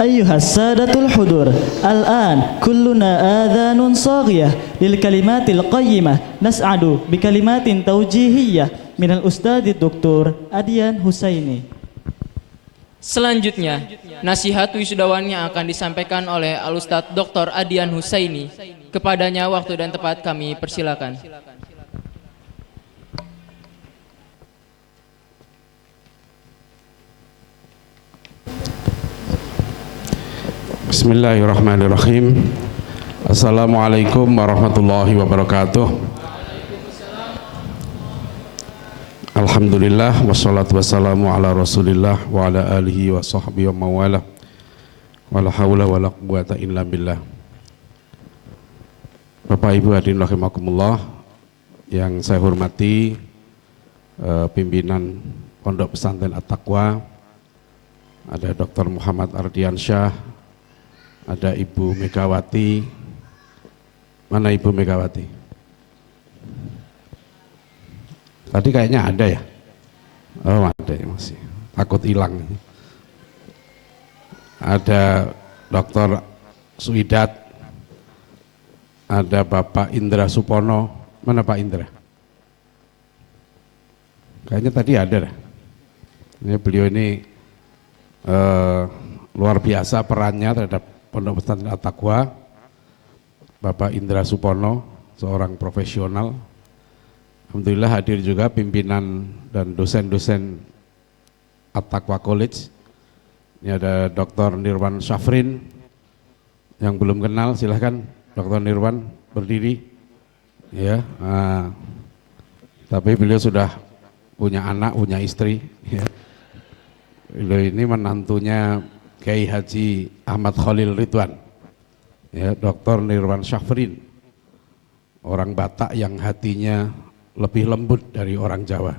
أيها السادة الحضور، الآن كلنا آذان صاغية للكلمات القيمة. نسعد بكلمات توجيهية من الأستاذ الدكتور Adian Husaini. Selanjutnya, nasihat wisudawan yang akan disampaikan oleh Al-Ustadz Dr. Adian Husaini. Kepadanya waktu dan tempat kami persilakan. Bismillahirrahmanirrahim. Assalamualaikum warahmatullahi wabarakatuh. Alhamdulillah wassalatu wassalamu ala rasulillah wa ala alihi wa sahbihi wa mawala wa la hawla wa la quwata illa billah. Bapak Ibu hadirin rahimakumullah, yang saya hormati pimpinan Pondok Pesantren At-Taqwa, ada Dr. Muhammad Ardiansyah, ada Ibu Megawati. Mana Ibu Megawati? Tadi kayaknya ada ya? Oh ada ya, masih takut hilang. Ada Dr. Suidat, ada Bapak Indra Supono. Mana Pak Indra? Kayaknya tadi ada. Beliau ini luar biasa perannya terhadap Pondok Pesantren At-Taqwa. Bapak Indra Supono, seorang profesional. Alhamdulillah hadir juga pimpinan dan dosen-dosen At-Taqwa College. Ini ada Dr. Nirwan Syafrin. Yang belum kenal silahkan Dr. Nirwan berdiri. Ya, tapi beliau sudah punya anak, punya istri. Ya. Beliau ini menantunya Kiai Haji Ahmad Khalil Ridwan, ya, Dr. Nirwan Syafrin, orang Batak yang hatinya lebih lembut dari orang Jawa.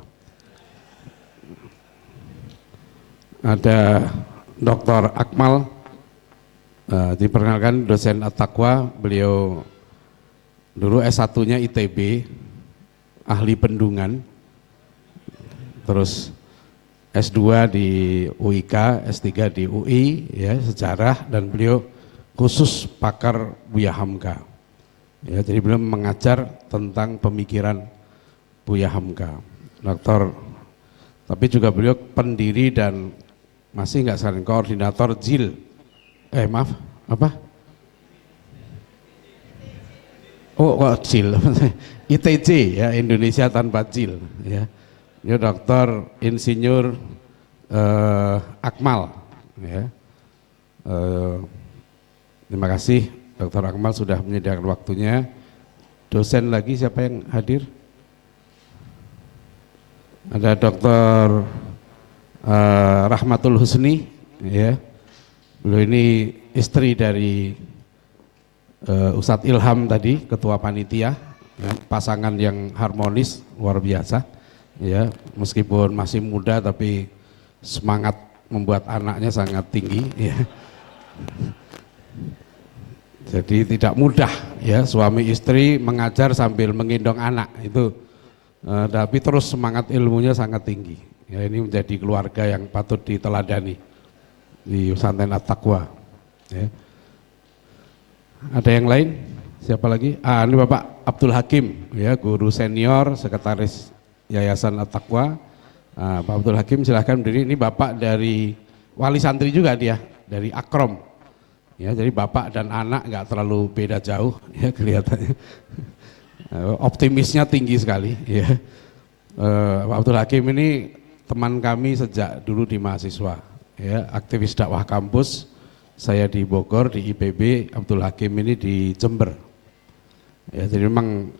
Ada Dr. Akmal, diperkenalkan dosen At-Taqwa, beliau dulu S1-nya ITB, ahli bendungan, terus S2 di UIK, S3 di UI, ya, sejarah, dan beliau khusus pakar Buya Hamka. Ya, jadi beliau mengajar tentang pemikiran Buya Hamka. Dokter, tapi juga beliau pendiri dan masih nggak saling koordinator JIL. Maaf, apa? Oh, kok JIL? ITJ, ya, Indonesia Tanpa JIL, ya. Ini Dr. Insinyur Akmal, ya. Terima kasih Dr. Akmal sudah menyediakan waktunya. Dosen lagi siapa yang hadir? Ada Dr. Rahmatul Husni, ya. Beliau ini istri dari Ustadz Ilham tadi, ketua panitia, ya. Pasangan yang harmonis luar biasa. Ya, meskipun masih muda tapi semangat membuat anaknya sangat tinggi, ya. Jadi tidak mudah, ya, suami istri mengajar sambil menggendong anak itu, tapi terus semangat ilmunya sangat tinggi. Ya, ini menjadi keluarga yang patut diteladani di Pesantren At-Taqwa. Ya. Ada yang lain? Siapa lagi? Ini Bapak Abdul Hakim, ya, guru senior, sekretaris Yayasan At-Taqwa. Pak Abdul Hakim silahkan berdiri. Ini Bapak dari wali santri juga dia, dari Akrom. Ya, jadi Bapak dan anak nggak terlalu beda jauh, ya, kelihatannya. Optimisnya tinggi sekali. Ya. Pak Abdul Hakim ini teman kami sejak dulu di mahasiswa. Ya, aktivis dakwah kampus. Saya di Bogor, di IPB, Abdul Hakim ini di Jember. Ya, jadi memang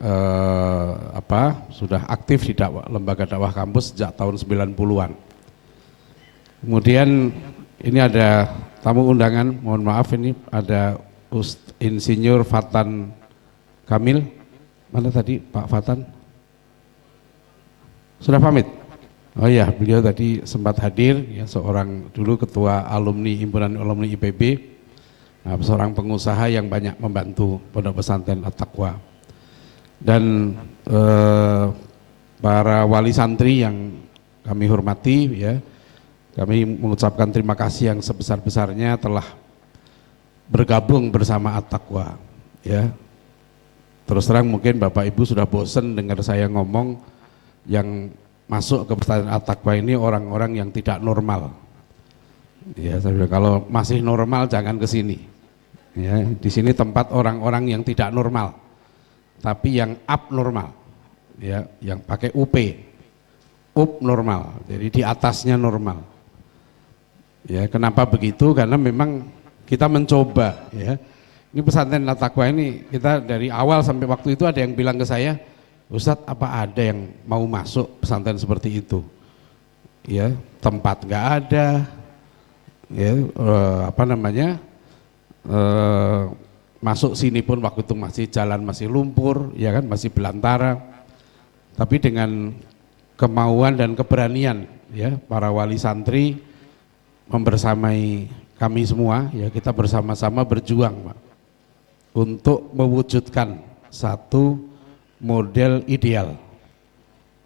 sudah aktif di lembaga dakwah kampus sejak tahun 90-an. Kemudian ini ada tamu undangan, mohon maaf, ini ada Insinyur Fatan Kamil. Mana tadi Pak Fatan? Sudah pamit? Oh iya, beliau tadi sempat hadir, ya, seorang dulu ketua alumni himpunan alumni IPB. Nah, seorang pengusaha yang banyak membantu Pondok Pesantren At-Taqwa. Dan para wali santri yang kami hormati, ya, kami mengucapkan terima kasih yang sebesar-besarnya telah bergabung bersama At-Taqwa, ya. Terus terang mungkin Bapak Ibu sudah bosen dengar saya ngomong yang masuk ke pesantren At-Taqwa ini orang-orang yang tidak normal. Ya, saya bilang kalau masih normal jangan ke sini. Ya, di sini tempat orang-orang yang tidak normal, tapi yang abnormal, ya, yang pakai up normal. Jadi di atasnya normal. Ya, kenapa begitu? Karena memang kita mencoba, ya. Ini pesantren At-Taqwa ini kita dari awal sampai waktu itu ada yang bilang ke saya, Ustadz, apa ada yang mau masuk pesantren seperti itu? Ya, tempat nggak ada, ya, masuk sini pun waktu itu masih jalan masih lumpur, ya kan, masih belantara. Tapi dengan kemauan dan keberanian, ya, para wali santri membersamai kami semua, ya, kita bersama-sama berjuang, Pak, untuk mewujudkan satu model ideal.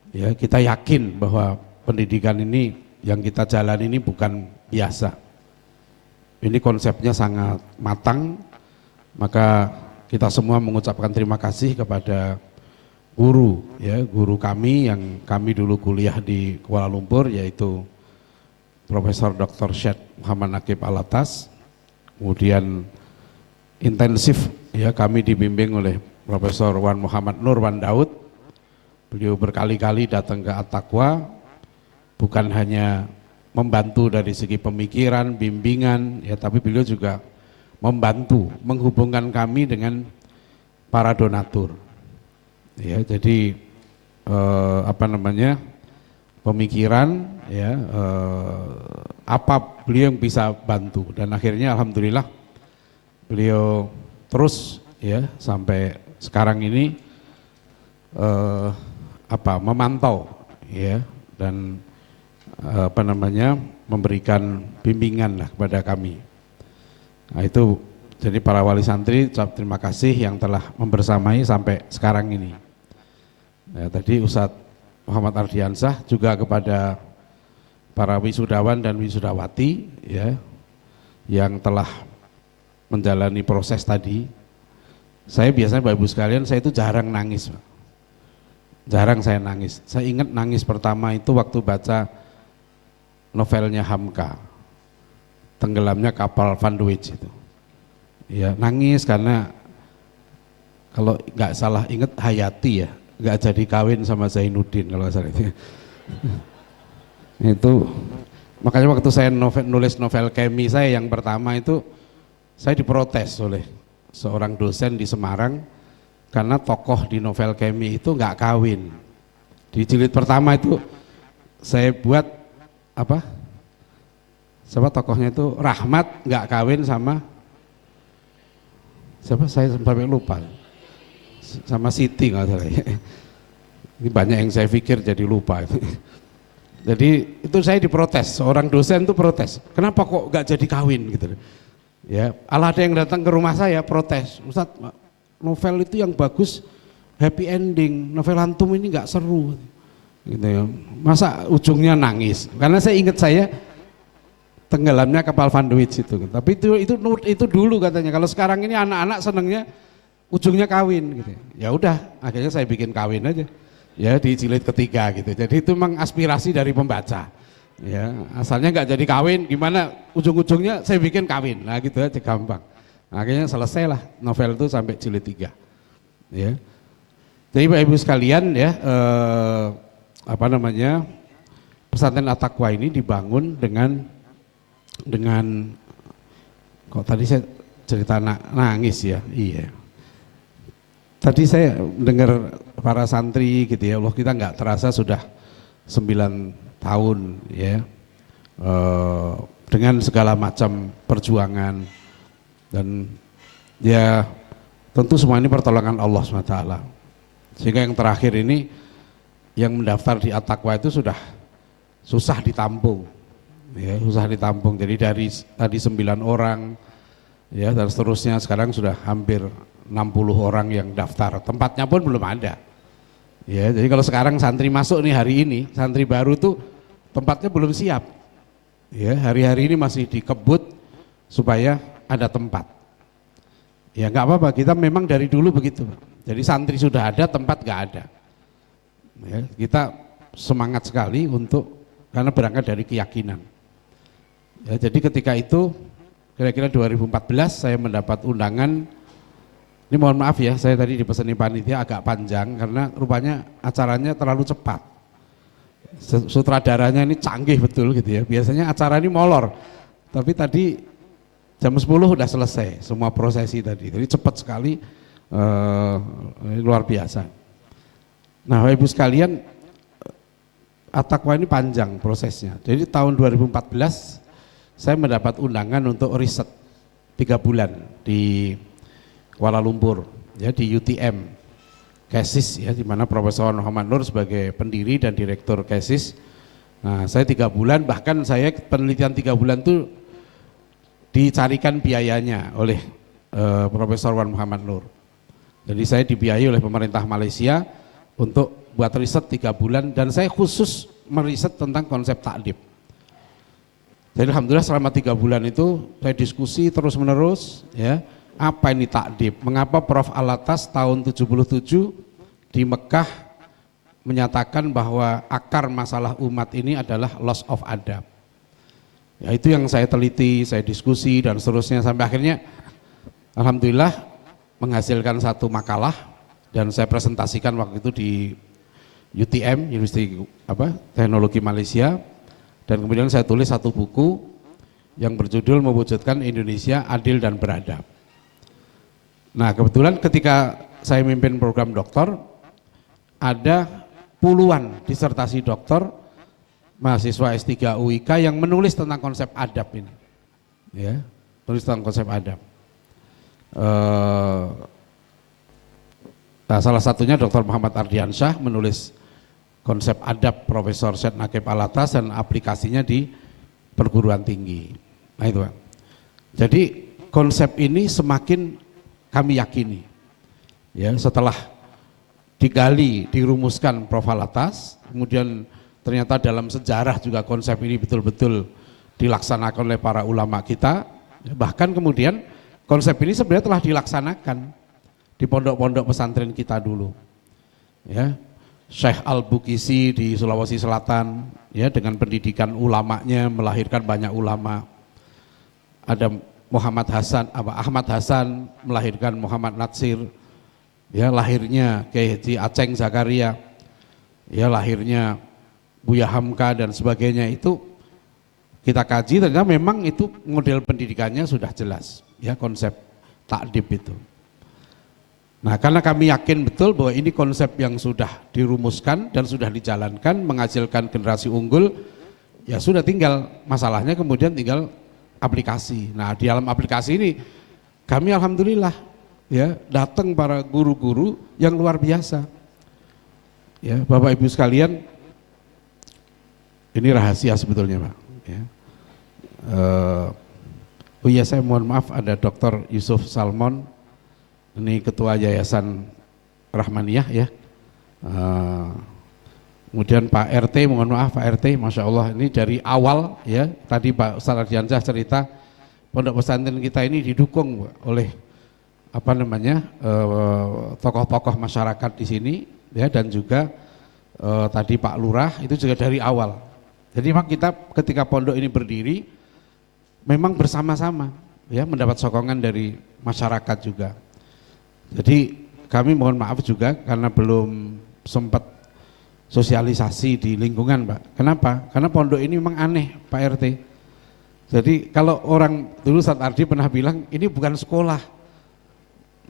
Ya, kita yakin bahwa pendidikan ini yang kita jalan ini bukan biasa. Ini konsepnya sangat matang, maka kita semua mengucapkan terima kasih kepada guru, ya, guru kami yang kami dulu kuliah di Kuala Lumpur, yaitu Profesor Dr. Syed Muhammad Naqib Alatas. Kemudian intensif, ya, kami dibimbing oleh Profesor Wan Muhammad Nur Wan Daud. Beliau berkali-kali datang ke At-Taqwa, bukan hanya membantu dari segi pemikiran, bimbingan, ya, tapi beliau juga membantu menghubungkan kami dengan para donatur. Ya, jadi pemikiran, ya, apa beliau yang bisa bantu, dan akhirnya alhamdulillah beliau terus, ya, sampai sekarang ini memantau, ya, dan memberikan bimbingan lah kepada kami. Nah, itu jadi para wali santri terima kasih yang telah membersamai sampai sekarang ini. Nah, tadi Ustadz Muhammad Ardiansah juga kepada para wisudawan dan wisudawati, ya, yang telah menjalani proses tadi. Saya biasanya Bapak Ibu sekalian, saya itu jarang nangis, Pak. Jarang saya nangis. Saya ingat nangis pertama itu waktu baca novelnya Hamka, Tenggelamnya Kapal Van de Wijk itu. Ya, nangis karena kalau nggak salah ingat Hayati, ya, nggak jadi kawin sama Zainuddin kalau nggak salah itu. Itu makanya waktu saya nulis novel Kemi saya yang pertama itu, saya diprotes oleh seorang dosen di Semarang karena tokoh di novel Kemi itu nggak kawin. Di jilid pertama itu saya buat siapa tokohnya itu, Rahmat nggak kawin sama siapa, saya sampai lupa, sama Siti nggak salah. Ini banyak yang saya pikir jadi lupa. Jadi itu saya diprotes, seorang dosen itu protes, kenapa kok nggak jadi kawin gitu. Ya, ada yang datang ke rumah saya protes, Ustadz, novel itu yang bagus happy ending, novel antum ini nggak seru, gitu ya. Masa ujungnya nangis? Karena saya ingat saya Tenggelamnya Kapal Van de Wijk itu. Tapi itu dulu katanya. Kalau sekarang ini anak-anak senengnya ujungnya kawin, gitu. Ya udah, akhirnya saya bikin kawin aja. Ya, di jilid ketiga gitu. Jadi itu memang aspirasi dari pembaca. Ya, asalnya nggak jadi kawin, gimana ujung-ujungnya saya bikin kawin. Nah, gitu aja gampang. Akhirnya selesailah novel itu sampai jilid 3. Ya. Jadi Bapak Ibu sekalian, ya, pesantren At-Taqwa ini dibangun dengan kok tadi saya cerita nangis, ya. Iya. Tadi saya dengar para santri gitu, ya, Allah, kita nggak terasa sudah 9 tahun, ya, dengan segala macam perjuangan, dan ya tentu semua ini pertolongan Allah SWT. Sehingga yang terakhir ini yang mendaftar di At-Taqwa itu sudah susah ditampung, ya, susah ditampung. Jadi dari tadi 9 orang, ya, dan seterusnya sekarang sudah hampir 60 orang yang daftar, tempatnya pun belum ada. Ya, jadi kalau sekarang santri masuk nih hari ini, santri baru tuh tempatnya belum siap. Ya, hari-hari ini masih dikebut supaya ada tempat. Ya nggak apa-apa, kita memang dari dulu begitu. Jadi santri sudah ada, tempat nggak ada. Ya, kita semangat sekali karena berangkat dari keyakinan. Ya, jadi ketika itu kira-kira 2014 saya mendapat undangan. Ini mohon maaf ya, saya tadi dipesani panitia agak panjang karena rupanya acaranya terlalu cepat. Sutradaranya ini canggih betul gitu ya. Biasanya acara ini molor, tapi tadi jam 10 udah selesai semua prosesi tadi. Jadi cepat sekali, luar biasa. Nah, Bapak Ibu sekalian, At-Taqwa ini panjang prosesnya. Jadi tahun 2014 saya mendapat undangan untuk riset 3 bulan di Kuala Lumpur, ya di UTM, KESIS ya, di mana Profesor Muhammad Nur sebagai pendiri dan direktur KESIS. Nah, saya 3 bulan, bahkan saya penelitian 3 bulan itu dicarikan biayanya oleh Profesor Wan Muhammad Nur. Jadi saya dibiayai oleh pemerintah Malaysia untuk buat riset 3 bulan dan saya khusus meriset tentang konsep takdib. Jadi alhamdulillah selama 3 bulan itu saya diskusi terus menerus ya, apa ini takdib, mengapa Prof. Alatas tahun 77 di Mekah menyatakan bahwa akar masalah umat ini adalah loss of adab. Ya itu yang saya teliti, saya diskusi dan seterusnya sampai akhirnya alhamdulillah menghasilkan satu makalah dan saya presentasikan waktu itu di UTM, University Teknologi Malaysia, dan kemudian saya tulis satu buku yang berjudul Mewujudkan Indonesia Adil dan Beradab. Nah kebetulan ketika saya memimpin program doktor ada puluhan disertasi doktor mahasiswa S3 UIK yang menulis tentang konsep adab ini, ya, tulis tentang konsep adab. Nah, salah satunya Dr. Muhammad Ardiansyah menulis konsep adab Profesor Syed Naqib Alatas dan aplikasinya di perguruan tinggi. Nah itu, Pak. Jadi konsep ini semakin kami yakini, ya, setelah digali, dirumuskan Prof. Alatas, kemudian ternyata dalam sejarah juga konsep ini betul-betul dilaksanakan oleh para ulama kita, bahkan kemudian konsep ini sebenarnya telah dilaksanakan di pondok-pondok pesantren kita dulu, ya. Syekh Al-Bukisi di Sulawesi Selatan, ya, dengan pendidikan ulamanya melahirkan banyak ulama. Ada Ahmad Hasan melahirkan Muhammad Natsir, ya, lahirnya Kiai Haji Aceng Zakaria, ya, lahirnya Buya Hamka dan sebagainya. Itu kita kaji, ternyata memang itu model pendidikannya sudah jelas, ya, konsep takdib itu. Nah, karena kami yakin betul bahwa ini konsep yang sudah dirumuskan dan sudah dijalankan menghasilkan generasi unggul, ya sudah, tinggal masalahnya kemudian tinggal aplikasi. Nah, di dalam aplikasi ini kami alhamdulillah, ya, datang para guru-guru yang luar biasa. Ya, Bapak Ibu sekalian, ini rahasia sebetulnya, Pak. Ya. Oh iya, saya mohon maaf, ada Dr. Yusuf Salmon, ini Ketua Yayasan Rahmaniyah, ya. Kemudian Pak RT, mohon maaf Pak RT, Masya Allah, ini dari awal, ya, tadi Pak Ustaz Ardiansyah cerita, pondok pesantren kita ini didukung oleh tokoh-tokoh masyarakat di sini, ya, dan juga tadi Pak Lurah itu juga dari awal. Jadi memang kita ketika pondok ini berdiri memang bersama-sama, ya, mendapat sokongan dari masyarakat juga. Jadi kami mohon maaf juga karena belum sempat sosialisasi di lingkungan, Pak. Kenapa? Karena pondok ini memang aneh, Pak RT. Jadi kalau orang dulu Ustaz Ardi pernah bilang ini bukan sekolah.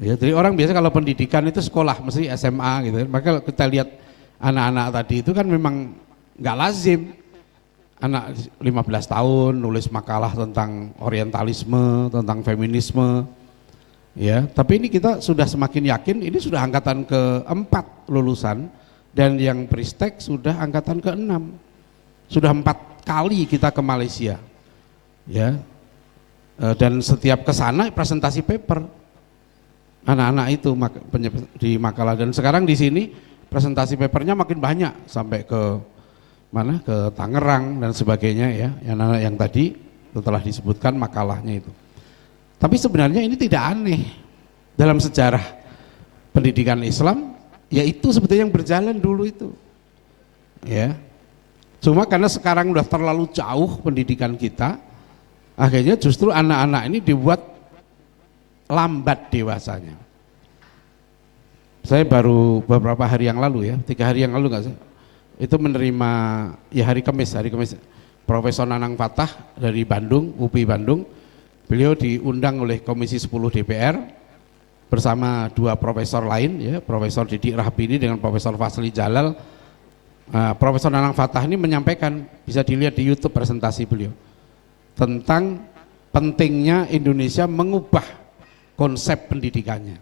Ya, jadi orang biasa kalau pendidikan itu sekolah, mesti SMA gitu. Maka kita lihat anak-anak tadi itu kan memang nggak lazim. Anak 15 tahun nulis makalah tentang orientalisme, tentang feminisme. Ya, tapi ini kita sudah semakin yakin ini sudah angkatan ke-4 lulusan dan yang Pristek sudah angkatan ke-6. Sudah 4 kali kita ke Malaysia. Ya. Dan setiap ke sana presentasi paper. Anak-anak itu di makalah, dan sekarang di sini presentasi papernya makin banyak sampai ke mana, ke Tangerang dan sebagainya, ya, yang tadi telah disebutkan makalahnya itu. Tapi sebenarnya ini tidak aneh, dalam sejarah pendidikan Islam, yaitu sebetulnya yang berjalan dulu itu. Ya. Cuma karena sekarang udah terlalu jauh pendidikan kita, akhirnya justru anak-anak ini dibuat lambat dewasanya. Saya baru beberapa hari yang lalu ya, 3 hari yang lalu nggak sih, itu menerima ya hari Kamis, Profesor Nanang Fatah dari Bandung, UPI Bandung. Beliau diundang oleh Komisi 10 DPR bersama 2 profesor lain ya, Profesor Didik Rahbini dengan Profesor Fasli Jalal. Profesor Nanang Fatah ini menyampaikan, bisa dilihat di YouTube presentasi beliau, tentang pentingnya Indonesia mengubah konsep pendidikannya.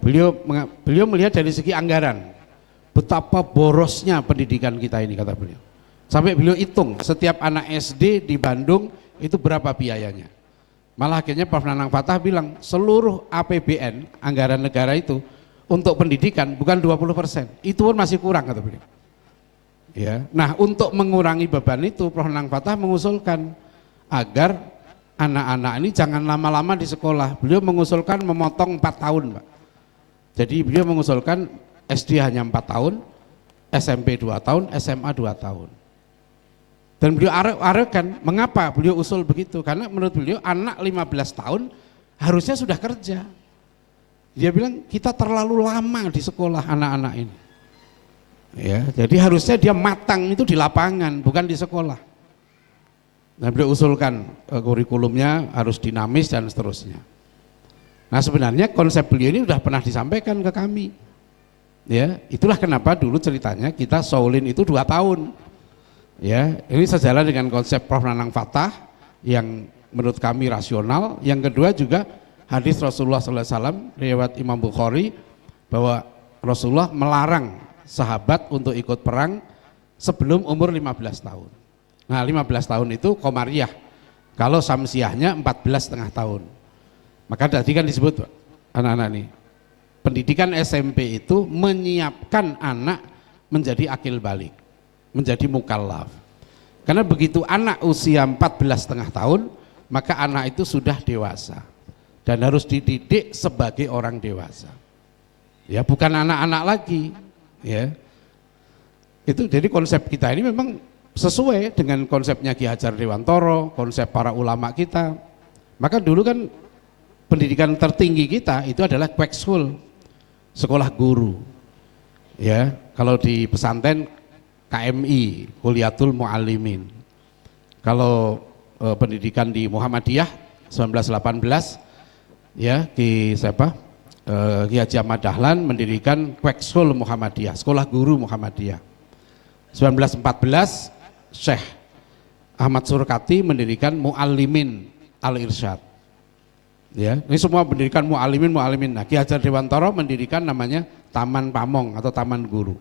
Beliau melihat dari segi anggaran, betapa borosnya pendidikan kita ini, kata beliau. Sampai beliau hitung setiap anak SD di Bandung itu berapa biayanya. Malah akhirnya Prof. Nanang Fatah bilang seluruh APBN, anggaran negara itu untuk pendidikan bukan 20%, itu pun masih kurang, kata beliau. Ya, nah untuk mengurangi beban itu Prof. Nanang Fatah mengusulkan agar anak-anak ini jangan lama-lama di sekolah. Beliau mengusulkan memotong 4 tahun, Pak. Jadi beliau mengusulkan SD hanya 4 tahun, SMP 2 tahun, SMA 2 tahun. Dan beliau arekan, mengapa beliau usul begitu? Karena menurut beliau anak 15 tahun harusnya sudah kerja. Dia bilang kita terlalu lama di sekolah anak-anak ini. Ya, jadi harusnya dia matang itu di lapangan, bukan di sekolah. Nah, beliau usulkan kurikulumnya harus dinamis dan seterusnya. Nah, sebenarnya konsep beliau ini sudah pernah disampaikan ke kami. Ya, itulah kenapa dulu ceritanya kita Shaolin itu 2 tahun. Ya, ini sejalan dengan konsep Prof. Nanang Fatah yang menurut kami rasional. Yang kedua juga hadis Rasulullah SAW riwayat Imam Bukhari bahwa Rasulullah melarang sahabat untuk ikut perang sebelum umur 15 tahun. Nah, 15 tahun itu Komariah. Kalau Samsiahnya 14,5 tahun. Maka tadi kan disebut anak-anak ini, pendidikan SMP itu menyiapkan anak menjadi akil balik, menjadi mukallaf. Karena begitu anak usia 14,5 tahun, maka anak itu sudah dewasa dan harus dididik sebagai orang dewasa. Ya, bukan anak-anak lagi. Ya, itu jadi konsep kita ini memang sesuai dengan konsepnya Ki Hajar Dewantoro, konsep para ulama kita. Maka dulu kan pendidikan tertinggi kita itu adalah Kwek School, sekolah guru. Ya, kalau di pesantren KMI, Kuliatul Muallimin. Kalau pendidikan di Muhammadiyah 1918 ya, Ki Haji Ahmad Dahlan mendirikan Kwek School Muhammadiyah, sekolah guru Muhammadiyah. 1914 Syekh Ahmad Surkati mendirikan Muallimin Al-Irsyad. Ya, ini semua mendirikan Muallimin. Nah, Ki Hajar Dewantoro mendirikan namanya Taman Pamong atau Taman Guru.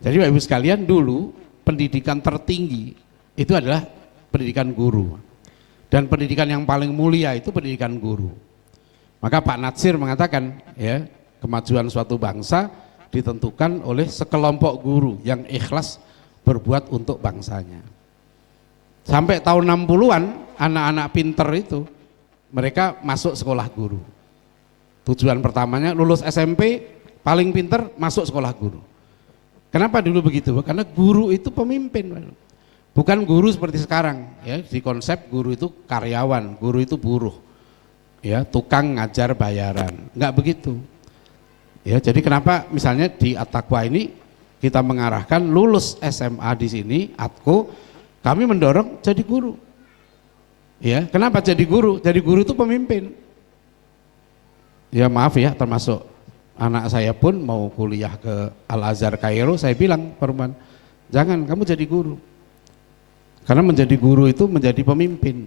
Jadi Bapak Ibu sekalian, dulu pendidikan tertinggi itu adalah pendidikan guru. Dan pendidikan yang paling mulia itu pendidikan guru. Maka Pak Natsir mengatakan, ya, kemajuan suatu bangsa ditentukan oleh sekelompok guru yang ikhlas berbuat untuk bangsanya. Sampai tahun 60-an anak-anak pinter itu mereka masuk sekolah guru. Tujuan pertamanya lulus SMP, paling pinter masuk sekolah guru. Kenapa dulu begitu? Karena guru itu pemimpin, bukan guru seperti sekarang. Ya, di konsep guru itu karyawan, guru itu buruh, ya, tukang ngajar bayaran. Enggak begitu. Ya, jadi kenapa misalnya di At-Taqwa ini kita mengarahkan lulus SMA di sini, ATKO, kami mendorong jadi guru. Ya, kenapa jadi guru? Jadi guru itu pemimpin. Ya maaf ya, termasuk anak saya pun mau kuliah ke Al-Azhar Kairo, saya bilang perempuan, jangan kamu jadi guru. Karena menjadi guru itu menjadi pemimpin.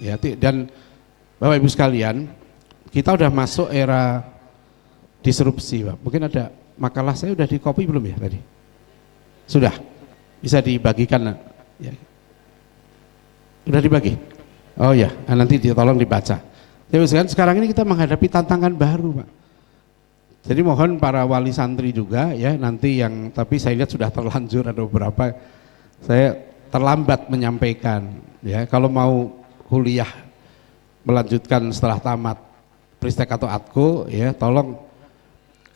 Ya, dan Bapak Ibu sekalian, kita udah masuk era disrupsi, Pak. Mungkin ada makalah saya udah di copy belum ya tadi? Sudah. Bisa dibagikan ya. Udah dibagi? Oh ya, nanti tolong dibaca. Jadi sekarang ini kita menghadapi tantangan baru, Pak. Jadi mohon para wali santri juga ya, nanti yang, tapi saya lihat sudah terlanjur ada beberapa, saya terlambat menyampaikan ya, kalau mau kuliah melanjutkan setelah tamat Pristek atau Atko ya tolong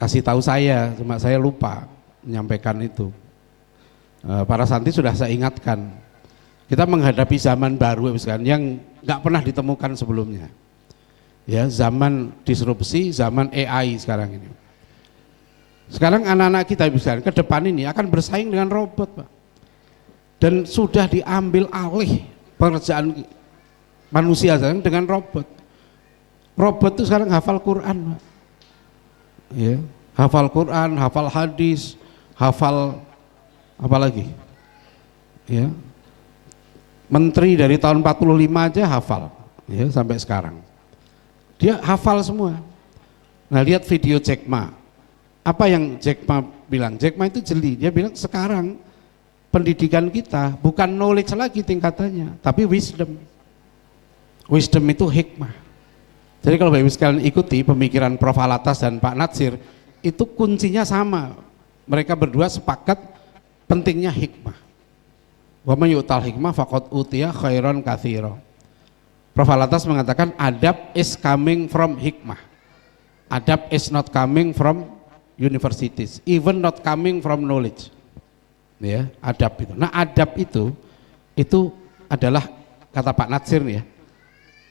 kasih tahu saya, cuma saya lupa menyampaikan itu. Para santri sudah saya ingatkan, kita menghadapi zaman baru yang nggak pernah ditemukan sebelumnya. Ya, zaman disrupsi, zaman AI sekarang ini. Sekarang anak-anak kita misalnya ke depan ini akan bersaing dengan robot, Pak. Dan sudah diambil alih pekerjaan manusia sekarang dengan robot. Robot itu sekarang hafal Quran, Pak. Ya, hafal Quran, hafal hadis, hafal apa lagi? Ya. Menteri dari tahun 45 aja hafal, ya sampai sekarang. Dia hafal semua. Nah, lihat video Jack Ma. Apa yang Jack Ma bilang? Jack Ma itu jeli. Dia bilang sekarang pendidikan kita bukan knowledge lagi tingkatannya, tapi wisdom. Wisdom itu hikmah. Jadi kalau Bapak Ibu sekalian ikuti pemikiran Prof. Alatas dan Pak Natsir, itu kuncinya sama. Mereka berdua sepakat pentingnya hikmah. Wa may yu'tal hikmah faqad utiya khairan katsira. Prof. Alatas mengatakan adab is coming from hikmah. Adab is not coming from universities, even not coming from knowledge. Ya, adab itu. Nah, adab itu adalah kata Pak Natsir ya.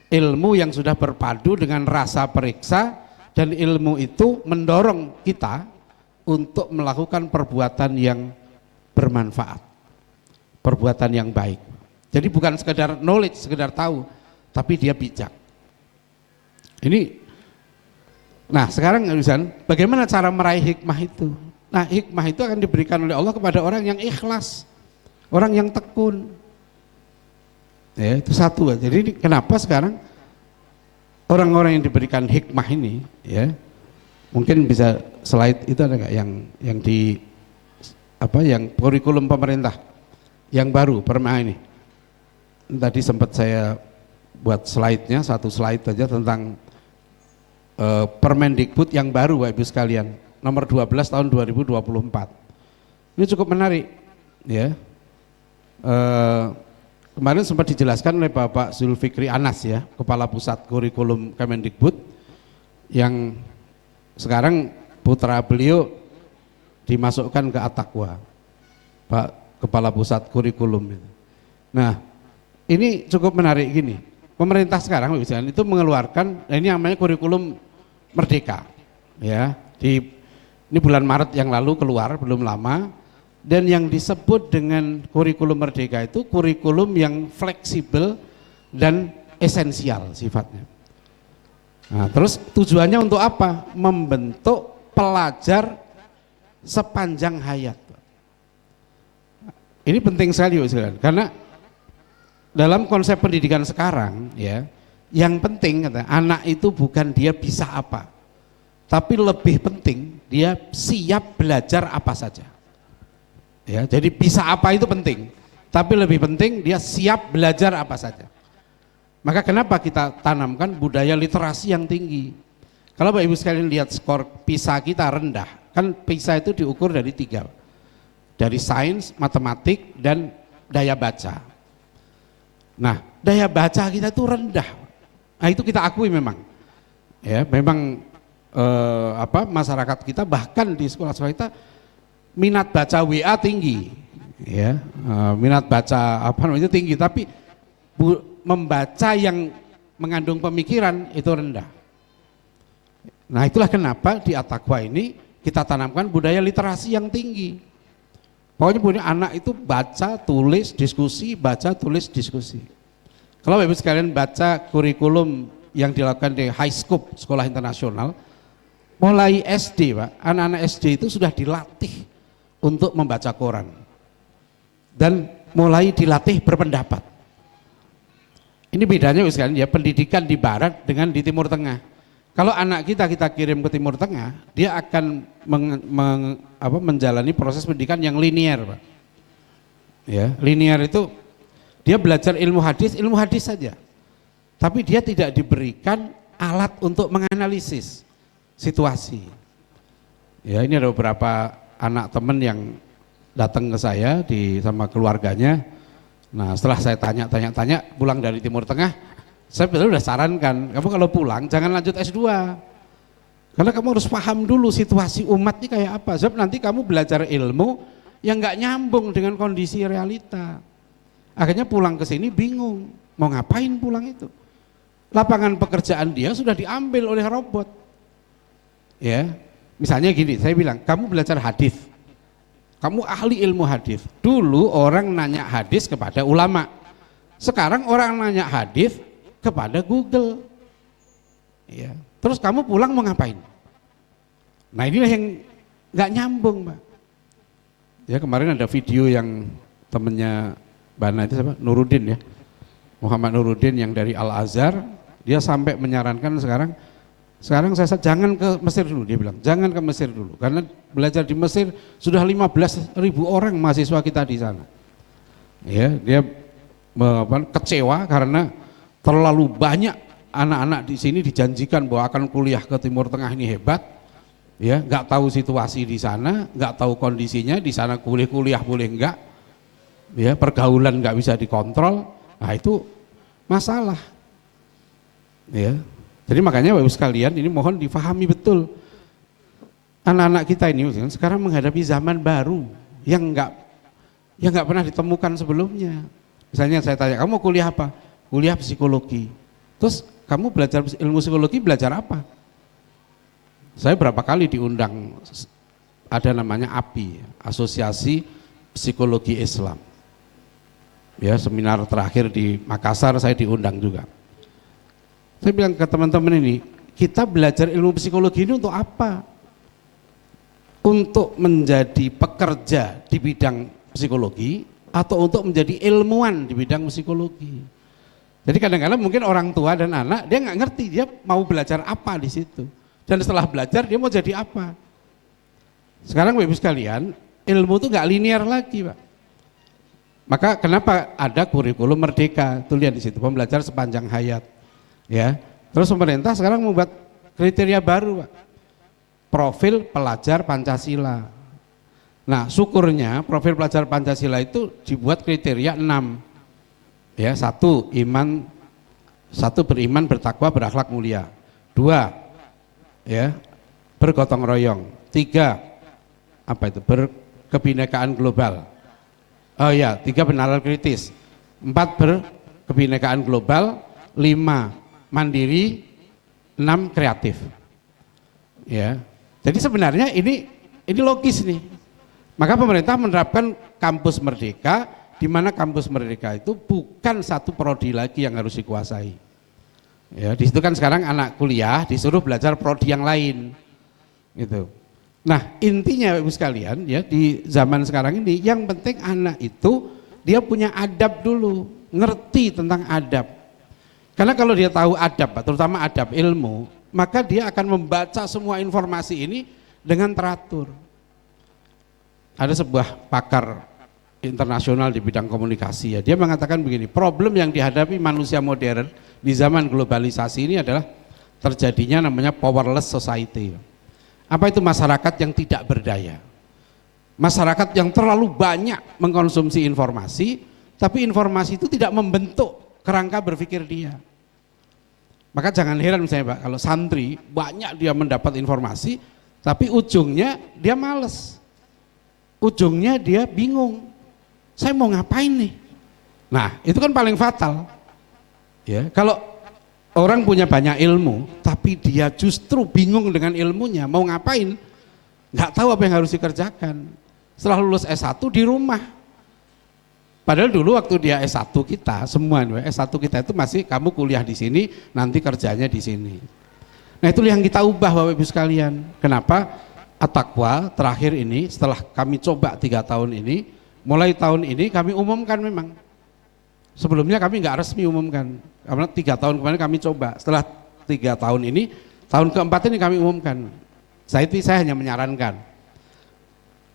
Ilmu yang sudah berpadu dengan rasa periksa, dan ilmu itu mendorong kita untuk melakukan perbuatan yang bermanfaat, perbuatan yang baik. Jadi bukan sekedar knowledge, sekedar tahu, tapi dia bijak. Nah sekarang misalnya, bagaimana cara meraih hikmah itu? Nah, hikmah itu akan diberikan oleh Allah kepada orang yang ikhlas, orang yang tekun. Ya, itu satu. Jadi kenapa sekarang orang-orang yang diberikan hikmah ini, ya, mungkin bisa slide itu ada nggak yang di apa yang kurikulum pemerintah yang baru perma ini. Tadi sempat saya buat slide-nya, satu slide saja tentang Permendikbud yang baru Bapak Ibu sekalian, nomor 12 tahun 2024. Ini cukup menarik, ya. Kemarin sempat dijelaskan oleh Bapak Zulfikri Anas ya, Kepala Pusat Kurikulum Kemendikbud, yang sekarang putra beliau dimasukkan ke At-Taqwa, Pak Kepala Pusat Kurikulum. Nah, ini cukup menarik gini. Pemerintah sekarang itu mengeluarkan, ini namanya kurikulum Merdeka, ya. Ini bulan Maret yang lalu keluar, belum lama. Dan yang disebut dengan kurikulum Merdeka itu kurikulum yang fleksibel dan esensial sifatnya. Nah, terus tujuannya untuk apa? Membentuk pelajar sepanjang hayat. Ini penting sekali, karena dalam konsep pendidikan sekarang, ya, yang penting anak itu bukan dia bisa apa, tapi lebih penting dia siap belajar apa saja. Ya, jadi bisa apa itu penting, tapi lebih penting dia siap belajar apa saja. Maka kenapa kita tanamkan budaya literasi yang tinggi? Kalau Bapak Ibu sekalian lihat skor PISA kita rendah, kan PISA itu diukur dari 3, dari sains, matematik, dan daya baca. Nah, daya baca kita itu rendah. Nah, itu kita akui memang. Ya, memang masyarakat kita bahkan di sekolah-sekolah kita minat baca WA tinggi, ya, minat baca itu tinggi, tapi membaca yang mengandung pemikiran itu rendah. Nah, itulah kenapa di At-Taqwa ini kita tanamkan budaya literasi yang tinggi. Pokoknya punya anak itu baca, tulis, diskusi, baca, tulis, diskusi. Kalau Bapak Ibu sekalian baca kurikulum yang dilakukan di High School Sekolah Internasional, mulai SD, Pak, anak-anak SD itu sudah dilatih untuk membaca koran dan mulai dilatih berpendapat. Ini bedanya Bapak sekalian ya, pendidikan di Barat dengan di Timur Tengah. Kalau anak kita kirim ke Timur Tengah, dia akan menjalani proses pendidikan yang linear, Pak. Ya, linear itu dia belajar ilmu hadis saja. Tapi dia tidak diberikan alat untuk menganalisis situasi. Ya, ini ada beberapa anak teman yang datang ke saya sama keluarganya. Nah, setelah saya tanya pulang dari Timur Tengah, Saya betul udah sarankan, kamu kalau pulang jangan lanjut S2. Karena kamu harus paham dulu situasi umat ini kayak apa. Sebab nanti kamu belajar ilmu yang nggak nyambung dengan kondisi realita. Akhirnya pulang ke sini bingung, mau ngapain pulang itu. Lapangan pekerjaan dia sudah diambil oleh robot. Ya, misalnya gini, saya bilang, kamu belajar hadis. Kamu ahli ilmu hadis. Dulu orang nanya hadis kepada ulama. Sekarang orang nanya hadis kepada Google. Ya. Terus kamu pulang mau ngapain? Nah inilah yang nggak nyambung, Mbak. Ya kemarin ada video yang temennya Bana itu siapa? Nuruddin ya. Muhammad Nuruddin yang dari Al Azhar, dia sampai menyarankan sekarang saya jangan ke Mesir dulu, dia bilang jangan ke Mesir dulu karena belajar di Mesir sudah 15.000 orang mahasiswa kita di sana. Ya, dia kecewa karena terlalu banyak anak-anak di sini dijanjikan bahwa akan kuliah ke Timur Tengah ini hebat, ya nggak tahu situasi di sana, nggak tahu kondisinya di sana kuliah boleh enggak, ya pergaulan nggak bisa dikontrol, nah itu masalah, ya. Jadi makanya Bapak Ibu sekalian ini mohon difahami betul, anak-anak kita ini sekarang menghadapi zaman baru yang nggak pernah ditemukan sebelumnya. Misalnya saya tanya, kamu mau kuliah apa? Kuliah psikologi. Terus kamu belajar ilmu psikologi, belajar apa? Saya berapa kali diundang, ada namanya API, Asosiasi Psikologi Islam. Ya, seminar terakhir di Makassar saya diundang juga. Saya bilang ke teman-teman ini, kita belajar ilmu psikologi ini untuk apa? Untuk menjadi pekerja di bidang psikologi atau untuk menjadi ilmuwan di bidang psikologi. Jadi kadang-kadang mungkin orang tua dan anak dia nggak ngerti dia mau belajar apa di situ. Dan setelah belajar dia mau jadi apa. Sekarang Bapak Ibu sekalian, ilmu itu nggak linear lagi, Pak. Maka kenapa ada kurikulum merdeka? Tuh lihat di situ, pembelajaran sepanjang hayat. Ya. Terus pemerintah sekarang membuat kriteria baru, Pak. Profil pelajar Pancasila. Nah, syukurnya profil pelajar Pancasila itu dibuat kriteria 6. Ya, 1 beriman, bertakwa, berakhlak mulia. 2 ya, bergotong royong. 3 berkebinekaan global. Oh ya, 3 bernalar kritis. 4 berkebinekaan global. 5 mandiri. 6 kreatif. Ya. Jadi sebenarnya ini logis nih. Maka pemerintah menerapkan kampus merdeka, di mana kampus merdeka itu bukan satu prodi lagi yang harus dikuasai. Ya, di situ kan sekarang anak kuliah disuruh belajar prodi yang lain. Gitu. Nah, intinya Ibu sekalian ya, di zaman sekarang ini yang penting anak itu dia punya adab dulu, ngerti tentang adab. Karena kalau dia tahu adab, terutama adab ilmu, maka dia akan membaca semua informasi ini dengan teratur. Ada sebuah pakar internasional di bidang komunikasi ya, dia mengatakan begini, problem yang dihadapi manusia modern di zaman globalisasi ini adalah terjadinya namanya powerless society. Apa itu masyarakat yang tidak berdaya? Masyarakat yang terlalu banyak mengkonsumsi informasi, tapi informasi itu tidak membentuk kerangka berpikir dia. Maka jangan heran misalnya Pak, kalau santri banyak dia mendapat informasi, tapi ujungnya dia males. Ujungnya dia bingung, saya mau ngapain nih? Nah itu kan paling fatal. Ya, kalau orang punya banyak ilmu, tapi dia justru bingung dengan ilmunya, mau ngapain? Nggak tahu apa yang harus dikerjakan. Setelah lulus S1 di rumah. Padahal dulu waktu dia S1 kita, semua S1 kita itu masih kamu kuliah di sini, nanti kerjanya di sini. Nah itu yang kita ubah Bapak Ibu sekalian. Kenapa? At-Taqwa terakhir ini setelah kami coba 3 tahun ini, mulai tahun ini kami umumkan memang. Sebelumnya kami nggak resmi umumkan, karena 3 tahun kemarin kami coba. Setelah 3 tahun ini, tahun keempat ini kami umumkan. Saya hanya menyarankan,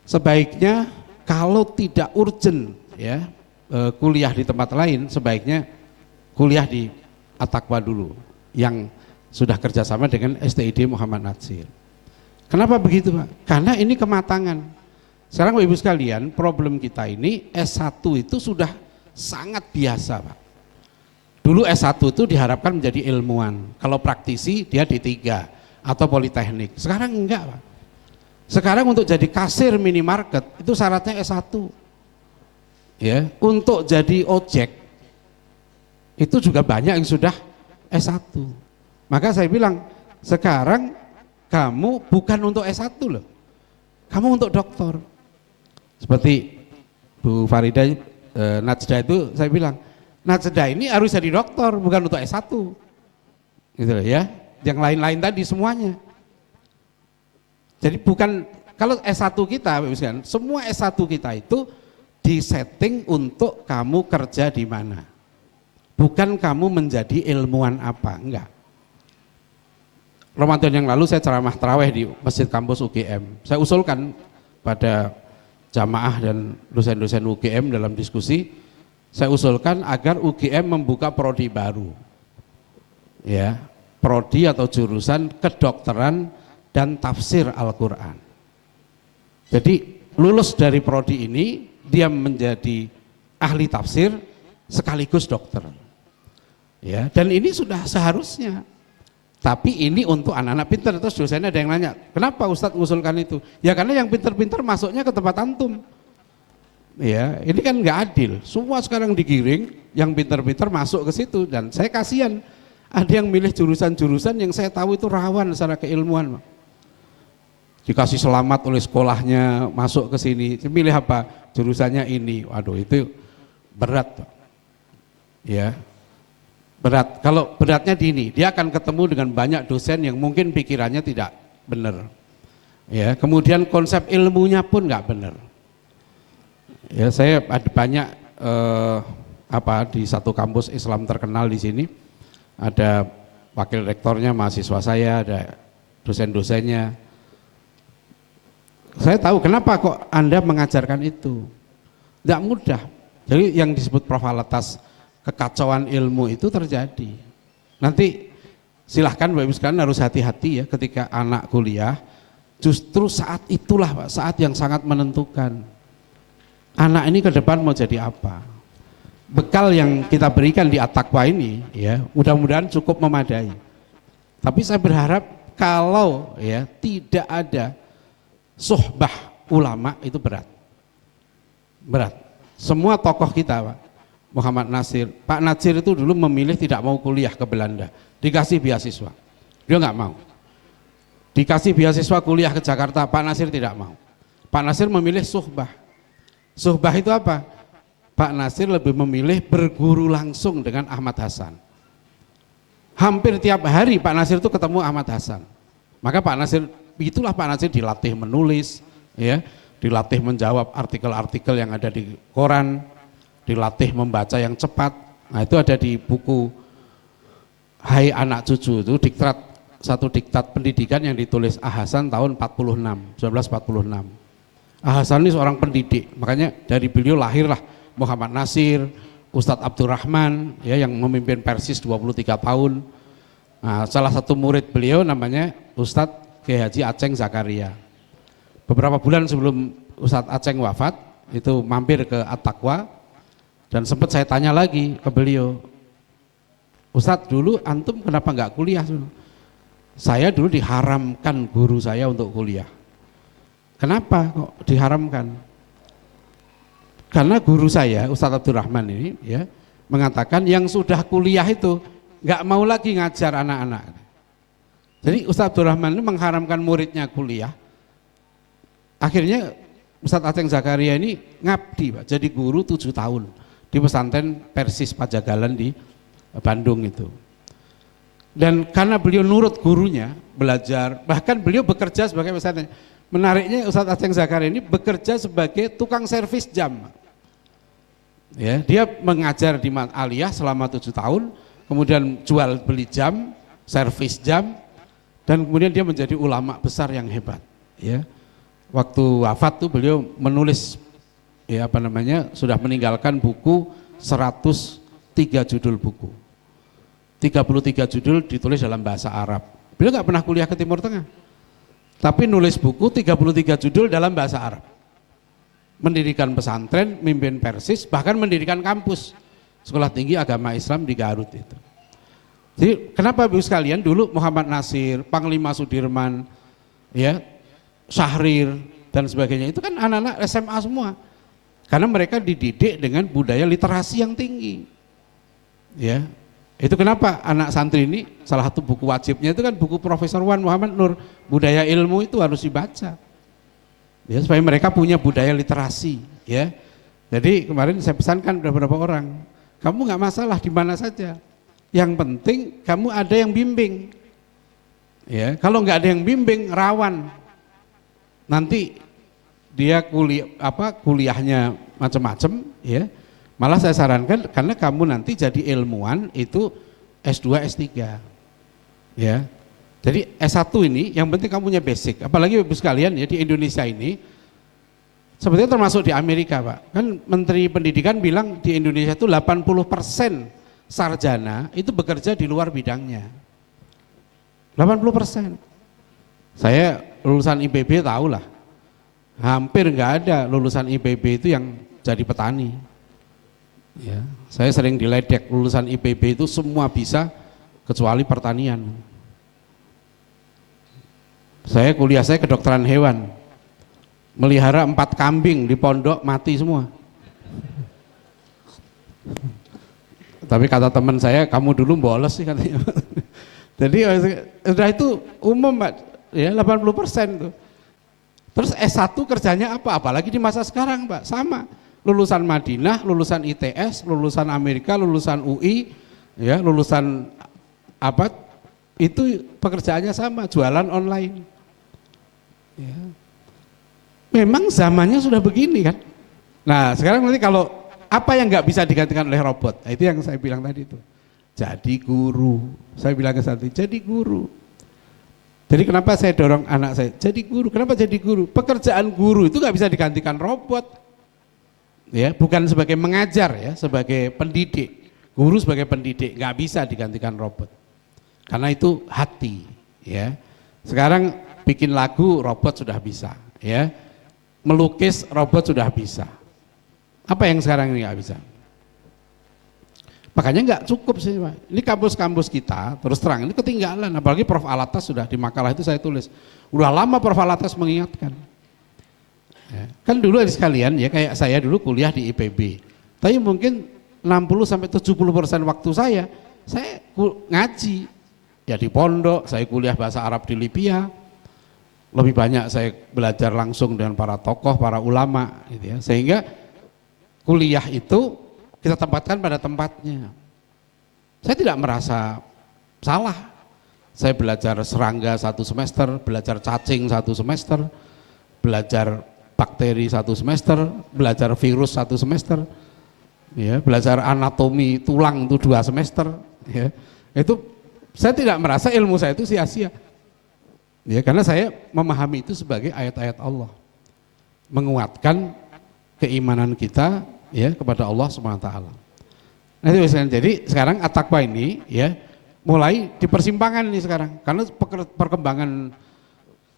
sebaiknya kalau tidak urgent ya kuliah di tempat lain, sebaiknya kuliah di At-Taqwa dulu, yang sudah kerjasama dengan STID Muhammad Natsir. Kenapa begitu Pak? Karena ini kematangan. Sekarang Bapak Ibu sekalian, problem kita ini S1 itu sudah sangat biasa Pak. Dulu S1 itu diharapkan menjadi ilmuwan, kalau praktisi dia D3 atau politeknik. Sekarang enggak, Pak. Sekarang untuk jadi kasir minimarket itu syaratnya S1. Ya, untuk jadi ojek itu juga banyak yang sudah S1. Maka saya bilang, sekarang kamu bukan untuk S1 loh. Kamu untuk doktor. Seperti Bu Farida Najda itu saya bilang, Najda ini harus jadi dokter, bukan untuk S1. Gitu loh ya. Yang lain-lain tadi semuanya. Jadi bukan, kalau S1 kita, semua S1 kita itu disetting untuk kamu kerja di mana. Bukan kamu menjadi ilmuwan apa, enggak. Ramadan yang lalu saya ceramah tarawih di Masjid Kampus UGM. Saya usulkan pada jamaah dan dosen-dosen UGM dalam diskusi, saya usulkan agar UGM membuka prodi baru. Ya, prodi atau jurusan kedokteran dan tafsir Al-Quran. Jadi lulus dari prodi ini, dia menjadi ahli tafsir sekaligus dokter. Ya, dan ini sudah seharusnya. Tapi ini untuk anak-anak pintar. Terus dosennya ada yang nanya, kenapa Ustadz mengusulkan itu? Ya karena yang pintar-pintar masuknya ke tempat antum. Ya, ini kan nggak adil. Semua sekarang digiring, yang pintar-pintar masuk ke situ, dan saya kasihan. Ada yang milih jurusan-jurusan yang saya tahu itu rawan secara keilmuan. Dikasih selamat oleh sekolahnya masuk ke sini, milih apa? Jurusannya ini. Waduh, itu berat. Ya. Berat. Kalau beratnya di ini, dia akan ketemu dengan banyak dosen yang mungkin pikirannya tidak benar. Ya, kemudian konsep ilmunya pun nggak benar. Ya, saya ada banyak di satu kampus Islam terkenal di sini, ada wakil rektornya mahasiswa saya, ada dosen-dosennya. Saya tahu kenapa kok Anda mengajarkan itu. Tidak mudah. Jadi yang disebut profalatas, kekacauan ilmu itu terjadi. Nanti silahkan Bapak Ibu sekalian harus hati-hati ya ketika anak kuliah. Justru saat itulah Pak, saat yang sangat menentukan. Anak ini ke depan mau jadi apa? Bekal yang kita berikan di At-Taqwa ini ya, mudah-mudahan cukup memadai. Tapi saya berharap kalau ya tidak ada suhbah ulama itu berat. Berat. Semua tokoh kita Pak, Muhammad Nasir, Pak Nasir itu dulu memilih tidak mau kuliah ke Belanda, dikasih beasiswa, dia nggak mau. Dikasih beasiswa kuliah ke Jakarta, Pak Nasir tidak mau. Pak Nasir memilih suhbah. Suhbah itu apa? Pak Nasir lebih memilih berguru langsung dengan Ahmad Hasan. Hampir tiap hari Pak Nasir itu ketemu Ahmad Hasan. Maka Pak Nasir, itulah Pak Nasir dilatih menulis, ya, dilatih menjawab artikel-artikel yang ada di koran, dilatih membaca yang cepat. Nah itu ada di buku Hai Anak Cucu, itu satu diktat pendidikan yang ditulis Ah Hasan tahun 1946. Ah Hasan ini seorang pendidik, makanya dari beliau lahirlah Muhammad Nasir, Ustadz Abdurrahman ya, yang memimpin Persis 23 tahun. Nah, salah satu murid beliau namanya Ustadz Kiai Haji Aceng Zakaria. Beberapa bulan sebelum Ustadz Aceng wafat, itu mampir ke At-Taqwa dan sempat saya tanya lagi ke beliau, Ustadz dulu antum kenapa nggak kuliah? Saya dulu diharamkan guru saya untuk kuliah. Kenapa kok diharamkan? Karena guru saya Ustadz Abdurrahman ini ya mengatakan yang sudah kuliah itu nggak mau lagi ngajar anak-anak. Jadi Ustadz Abdurrahman ini mengharamkan muridnya kuliah. Akhirnya Ustadz Aceng Zakaria ini ngabdi Pak, jadi guru 7 tahun di pesantren Persis Pajagalan di Bandung itu. Dan karena beliau nurut gurunya, belajar, bahkan beliau bekerja sebagai pesantren. Menariknya Ustadz Aceng Zakaria ini bekerja sebagai tukang servis jam. Ya, dia mengajar di Aliyah selama 7 tahun, kemudian jual beli jam, servis jam, dan kemudian dia menjadi ulama besar yang hebat. Ya, waktu wafat tuh beliau menulis, ya sudah meninggalkan buku 103 judul buku, 33 judul ditulis dalam bahasa Arab. Beliau nggak pernah kuliah ke Timur Tengah, tapi nulis buku 33 judul dalam bahasa Arab. Mendirikan pesantren, mimpin Persis, bahkan mendirikan kampus sekolah tinggi agama Islam di Garut itu. Jadi kenapa Ibu sekalian dulu Muhammad Nasir, Panglima Sudirman, ya, Syahrir dan sebagainya itu kan anak-anak SMA semua. Karena mereka dididik dengan budaya literasi yang tinggi. Ya. Itu kenapa anak santri ini salah satu buku wajibnya itu kan buku Profesor Wan Muhammad Nur, Budaya Ilmu itu harus dibaca. Ya, supaya mereka punya budaya literasi, ya. Jadi kemarin saya pesankan beberapa orang, kamu nggak masalah di mana saja. Yang penting kamu ada yang bimbing. Ya, kalau nggak ada yang bimbing rawan. Nanti dia kuliahnya macam-macam, ya. Malah saya sarankan karena kamu nanti jadi ilmuwan itu S2, S3. Ya. Jadi S1 ini yang penting kamu punya basic. Apalagi Bapak sekalian ya di Indonesia ini sebetulnya termasuk di Amerika, Pak. Kan Menteri Pendidikan bilang di Indonesia itu 80% sarjana itu bekerja di luar bidangnya. 80%. Saya lulusan IPB tahu lah. Hampir enggak ada lulusan IPB itu yang jadi petani. Ya, saya sering diledek lulusan IPB itu semua bisa kecuali pertanian. Saya kuliah saya kedokteran hewan, melihara 4 kambing di pondok mati semua. Tapi kata teman saya, kamu dulu bolos sih katanya. Jadi sudah itu umum Pak, ya 80% tuh. Terus S1 kerjanya apa? Apalagi di masa sekarang Pak, sama. Lulusan Madinah, lulusan ITS, lulusan Amerika, lulusan UI, ya, lulusan apa? Itu pekerjaannya sama, jualan online. Ya. Memang zamannya sudah begini kan. Nah sekarang nanti kalau apa yang nggak bisa digantikan oleh robot, nah, itu yang saya bilang tadi itu. Jadi guru, saya bilang ke santri, jadi guru. Jadi kenapa saya dorong anak saya, jadi guru, kenapa jadi guru? Pekerjaan guru itu nggak bisa digantikan robot. Ya, bukan sebagai mengajar ya, sebagai pendidik. Guru sebagai pendidik nggak bisa digantikan robot. Karena itu hati, ya. Sekarang bikin lagu robot sudah bisa, ya. Melukis robot sudah bisa. Apa yang sekarang ini nggak bisa? Makanya nggak cukup sih, Pak. Ini kampus-kampus kita terus terang ini ketinggalan. Apalagi Prof. Alatas sudah di makalah itu saya tulis. Udah lama Prof. Alatas mengingatkan. Ya. Kan dulu sekalian ya kayak saya dulu kuliah di IPB. Tapi mungkin 60-70% waktu saya ngaji. Ya di pondok, saya kuliah bahasa Arab di Libya. Lebih banyak saya belajar langsung dengan para tokoh, para ulama gitu ya. Sehingga kuliah itu kita tempatkan pada tempatnya. Saya tidak merasa salah. Saya belajar serangga 1 semester, belajar cacing 1 semester, belajar bakteri 1 semester, belajar virus 1 semester, ya, belajar anatomi tulang itu 2 semester, ya. Itu saya tidak merasa ilmu saya itu sia-sia, ya, karena saya memahami itu sebagai ayat-ayat Allah, menguatkan keimanan kita, ya, kepada Allah SWT. Nah, jadi sekarang at-taqwa ini, ya, mulai di persimpangan ini sekarang, karena perkembangan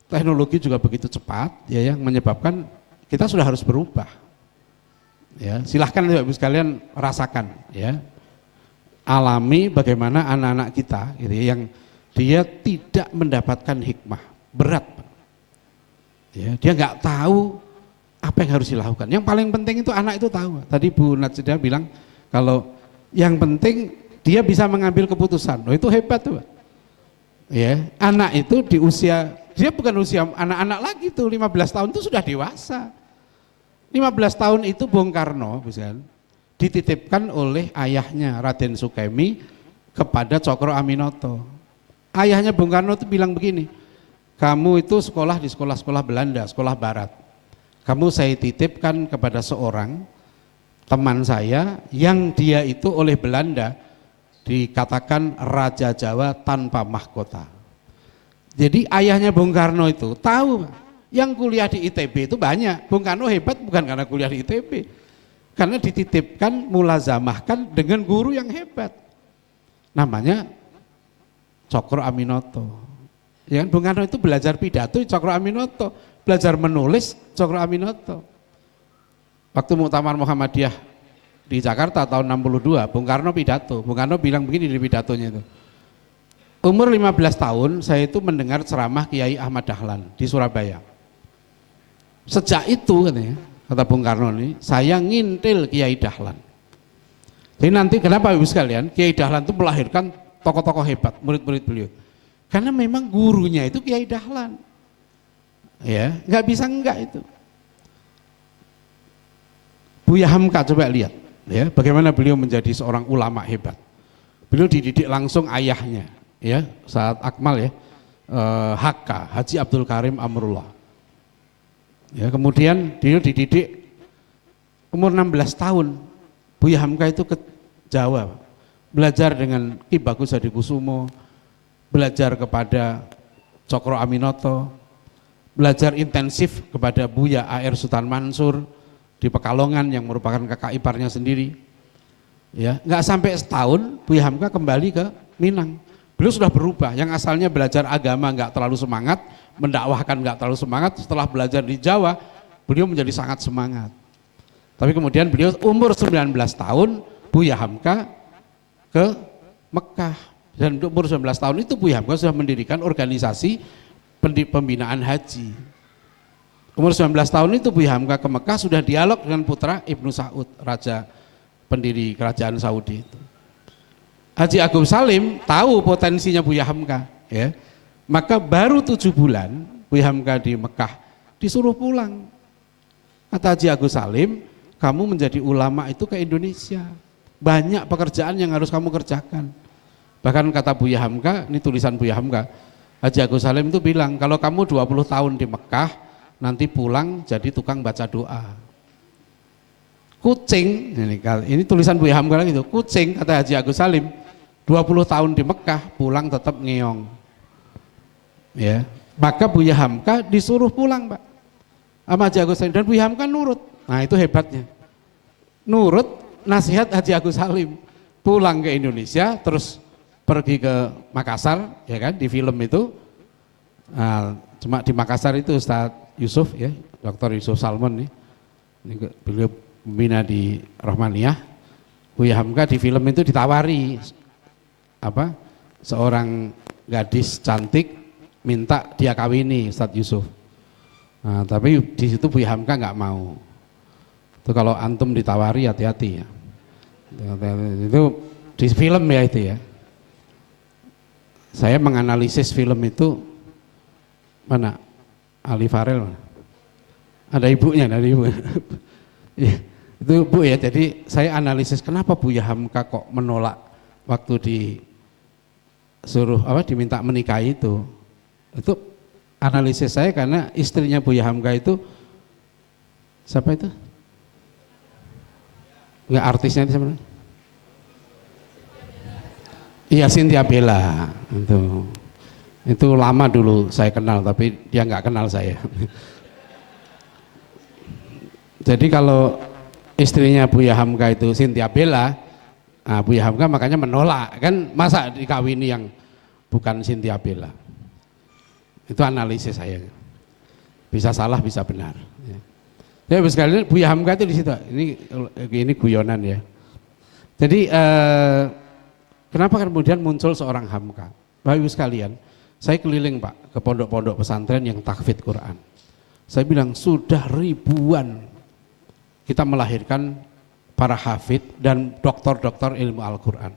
teknologi juga begitu cepat, ya, yang menyebabkan kita sudah harus berubah. Ya, silahkan Bapak Ibu sekalian rasakan, ya, alami bagaimana anak-anak kita, gitu, yang dia tidak mendapatkan hikmah, berat, ya, dia nggak tahu apa yang harus dilakukan. Yang paling penting itu anak itu tahu. Tadi Bu Najda bilang kalau yang penting dia bisa mengambil keputusan. Oh, itu hebat tuh, Pak. Ya, anak itu di usia, dia bukan usia anak-anak lagi tuh, 15 tahun itu sudah dewasa. 15 tahun itu Bung Karno misalkan, dititipkan oleh ayahnya Raden Sukemi kepada Cokro Aminoto. Ayahnya Bung Karno itu bilang begini, kamu itu sekolah di sekolah-sekolah Belanda, sekolah barat. Kamu saya titipkan kepada seorang teman saya yang dia itu oleh Belanda dikatakan Raja Jawa tanpa mahkota. Jadi ayahnya Bung Karno itu tahu yang kuliah di ITB itu banyak. Bung Karno hebat bukan karena kuliah di ITB, karena dititipkan, mulazamahkan dengan guru yang hebat. Namanya Cokro Aminoto. Ya kan, Bung Karno itu belajar pidato Cokro Aminoto, belajar menulis Cokro Aminoto. Waktu Muktamar Muhammadiyah di Jakarta tahun 62, Bung Karno pidato. Bung Karno bilang begini di pidatonya itu. Umur 15 tahun saya itu mendengar ceramah Kiai Ahmad Dahlan di Surabaya. Sejak itu katanya, kata Bung Karno ini, saya ngintil Kiai Dahlan. Jadi nanti kenapa Ibu sekalian, Kiai Dahlan itu melahirkan tokoh-tokoh hebat, murid-murid beliau. Karena memang gurunya itu Kiai Dahlan. Ya, nggak bisa enggak itu. Buya Hamka coba lihat, ya, bagaimana beliau menjadi seorang ulama hebat. Beliau dididik langsung ayahnya, ya, saat akmal ya, HK, Haji Abdul Karim Amrullah. Ya, kemudian beliau dididik umur 16 tahun. Buya Hamka itu ke Jawa, belajar dengan Ki Bagus Hadikusumo, belajar kepada Cokro Aminoto, belajar intensif kepada Buya A.R. Sultan Mansur di Pekalongan yang merupakan kakak iparnya sendiri. Ya, nggak sampai setahun Buya Hamka kembali ke Minang. Beliau sudah berubah, yang asalnya belajar agama nggak terlalu semangat, mendakwahkan nggak terlalu semangat, setelah belajar di Jawa, beliau menjadi sangat semangat. Tapi kemudian beliau umur 19 tahun, Buya Hamka ke Mekah. Dan umur 19 tahun itu Buya Hamka sudah mendirikan organisasi pembinaan haji. Umur 19 tahun itu Buya Hamka ke Mekah sudah dialog dengan putra Ibnu Saud, raja pendiri kerajaan Saudi itu. Haji Agus Salim tahu potensinya Buya Hamka, ya. Maka baru 7 bulan Buya Hamka di Mekah disuruh pulang. Kata Haji Agus Salim, kamu menjadi ulama itu ke Indonesia, banyak pekerjaan yang harus kamu kerjakan. Bahkan kata Buya Hamka, ini tulisan Buya Hamka, Haji Agus Salim itu bilang, kalau kamu 20 tahun di Mekah, nanti pulang jadi tukang baca doa. Kucing, ini tulisan Buya Hamka lagi itu, kucing kata Haji Agus Salim, 20 tahun di Mekah, pulang tetap ngeong. Ya, maka Buya Hamka disuruh pulang, Pak, sama Haji Agus Salim, dan Buya Hamka nurut. Nah itu hebatnya, nurut nasihat Haji Agus Salim, pulang ke Indonesia, terus pergi ke Makassar, ya kan, di film itu. Nah, cuma di Makassar itu Ustadz Yusuf, ya, Dr. Yusuf Salmon nih, ini beliau pembina di Rahmaniyah. Buya Hamka di film itu ditawari apa, seorang gadis cantik minta dia kawini Ustadz Yusuf. Nah, tapi di situ Buya Hamka nggak mau. Itu kalau antum ditawari hati-hati ya. Itu di film ya itu ya. Saya menganalisis film itu, mana Ali Farel mana? Ada ibunya, ada ibu. Ya, itu Bu ya, jadi saya analisis kenapa Buya Hamka kok menolak waktu disuruh apa, diminta menikahi itu. Itu analisis saya karena istrinya Buya Hamka itu siapa itu? Enggak, artisnya itu siapa? Iya, Cynthia Bella. Itu lama dulu saya kenal, tapi dia nggak kenal saya. Jadi kalau istrinya Buya Hamka itu Cynthia Bella, nah Buya Hamka makanya menolak, kan masa dikawini yang bukan Cynthia Bella. Itu analisis saya. Bisa salah, bisa benar. Ya, sekali Buya Hamka itu di situ. Ini guyonan ya. Jadi kenapa kemudian muncul seorang Hamka? Bapak Ibu sekalian, saya keliling Pak ke pondok-pondok pesantren yang tahfidz Quran. Saya bilang sudah ribuan kita melahirkan para hafid dan doktor-doktor ilmu Al-Quran.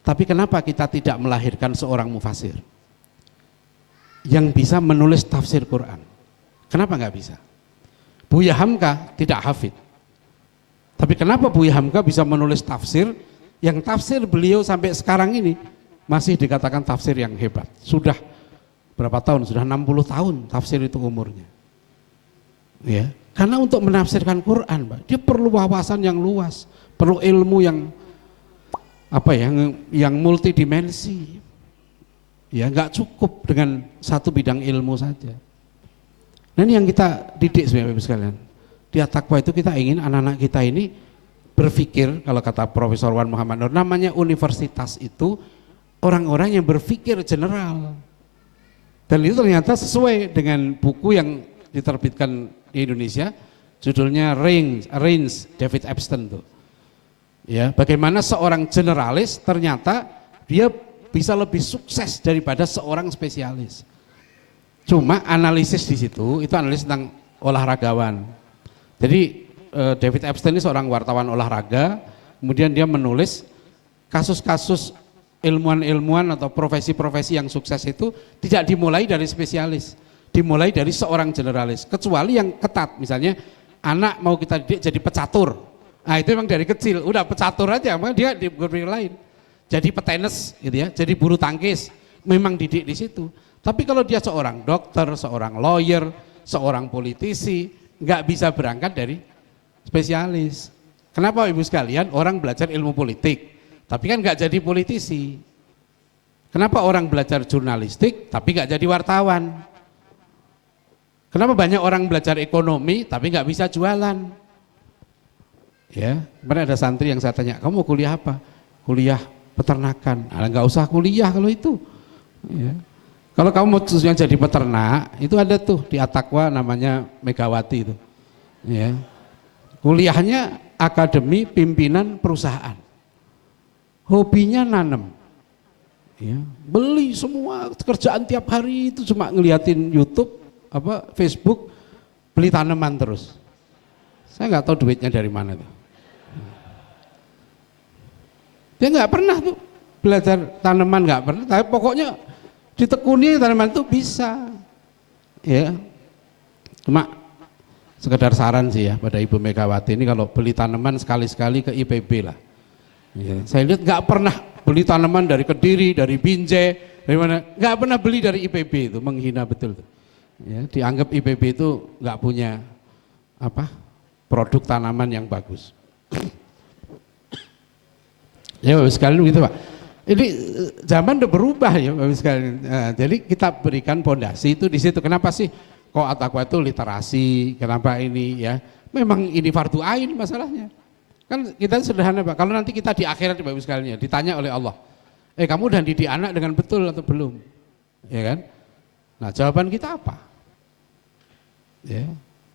Tapi kenapa kita tidak melahirkan seorang mufasir yang bisa menulis tafsir Quran? Kenapa nggak bisa? Buya Hamka tidak hafid. Tapi kenapa Buya Hamka bisa menulis tafsir yang tafsir beliau sampai sekarang ini masih dikatakan tafsir yang hebat. Sudah berapa tahun? Sudah 60 tahun tafsir itu umurnya. Ya, karena untuk menafsirkan Quran, Pak, dia perlu wawasan yang luas, perlu ilmu yang apa ya, yang multidimensi. Ya, nggak cukup dengan satu bidang ilmu saja. Nah, ini yang kita didik sebenarnya sekalian. Di At-Taqwa itu kita ingin anak-anak kita ini berpikir, kalau kata Profesor Wan Muhammad Nur, namanya universitas itu orang-orang yang berpikir general. Dan itu ternyata sesuai dengan buku yang diterbitkan di Indonesia, judulnya Range David Epstein tuh. Ya, bagaimana seorang generalis ternyata dia bisa lebih sukses daripada seorang spesialis. Cuma analisis di situ itu analisis tentang olahragawan. Jadi David Epstein ini seorang wartawan olahraga, kemudian dia menulis kasus-kasus ilmuwan-ilmuwan atau profesi-profesi yang sukses itu tidak dimulai dari spesialis, dimulai dari seorang generalis, kecuali yang ketat, misalnya anak mau kita didik jadi pecatur. Nah itu memang dari kecil, udah pecatur aja, maka dia di berpikir lain. Jadi petenis gitu ya, jadi bulu tangkis, memang didik di situ. Tapi kalau dia seorang dokter, seorang lawyer, seorang politisi, nggak bisa berangkat dari spesialis. Kenapa ibu sekalian orang belajar ilmu politik, tapi kan nggak jadi politisi? Kenapa orang belajar jurnalistik, tapi nggak jadi wartawan? Kenapa banyak orang belajar ekonomi, tapi nggak bisa jualan? Ya, kemarin ada santri yang saya tanya, kamu mau kuliah apa? Kuliah peternakan. Nah, nggak usah kuliah kalau itu. Ya. Kalau kamu mau yang jadi peternak, itu ada tuh di Atakwa namanya Megawati itu. Ya. Kuliahnya akademi pimpinan perusahaan. Hobinya nanam. Ya. Beli semua kerjaan tiap hari itu cuma ngeliatin YouTube, Facebook, beli tanaman terus. Saya nggak tahu duitnya dari mana tuh. Dia nggak pernah tuh belajar tanaman, nggak pernah, tapi pokoknya ditekuni tanaman itu bisa. Ya, cuma sekedar saran sih ya pada Ibu Megawati ini, kalau beli tanaman sekali-sekali ke IPB lah. Ya, saya lihat nggak pernah beli tanaman dari Kediri, dari Binjai, dari mana, nggak pernah beli dari IPB, itu menghina betul tuh. Ya, dianggap IPB itu nggak punya produk tanaman yang bagus. Ya Bapak sekalian begitu Pak. Ini zaman udah berubah ya Bapak sekalian. Nah, jadi kita berikan pondasi itu di situ. Kenapa sih kok Atakwa itu literasi? Kenapa ini ya? Memang ini fardu ain masalahnya. Kan kita sederhana Pak. Kalau nanti kita di akhirat Bapak sekalian ditanya oleh Allah, kamu udah didik anak dengan betul atau belum? Ya kan? Nah jawaban kita apa? Ya.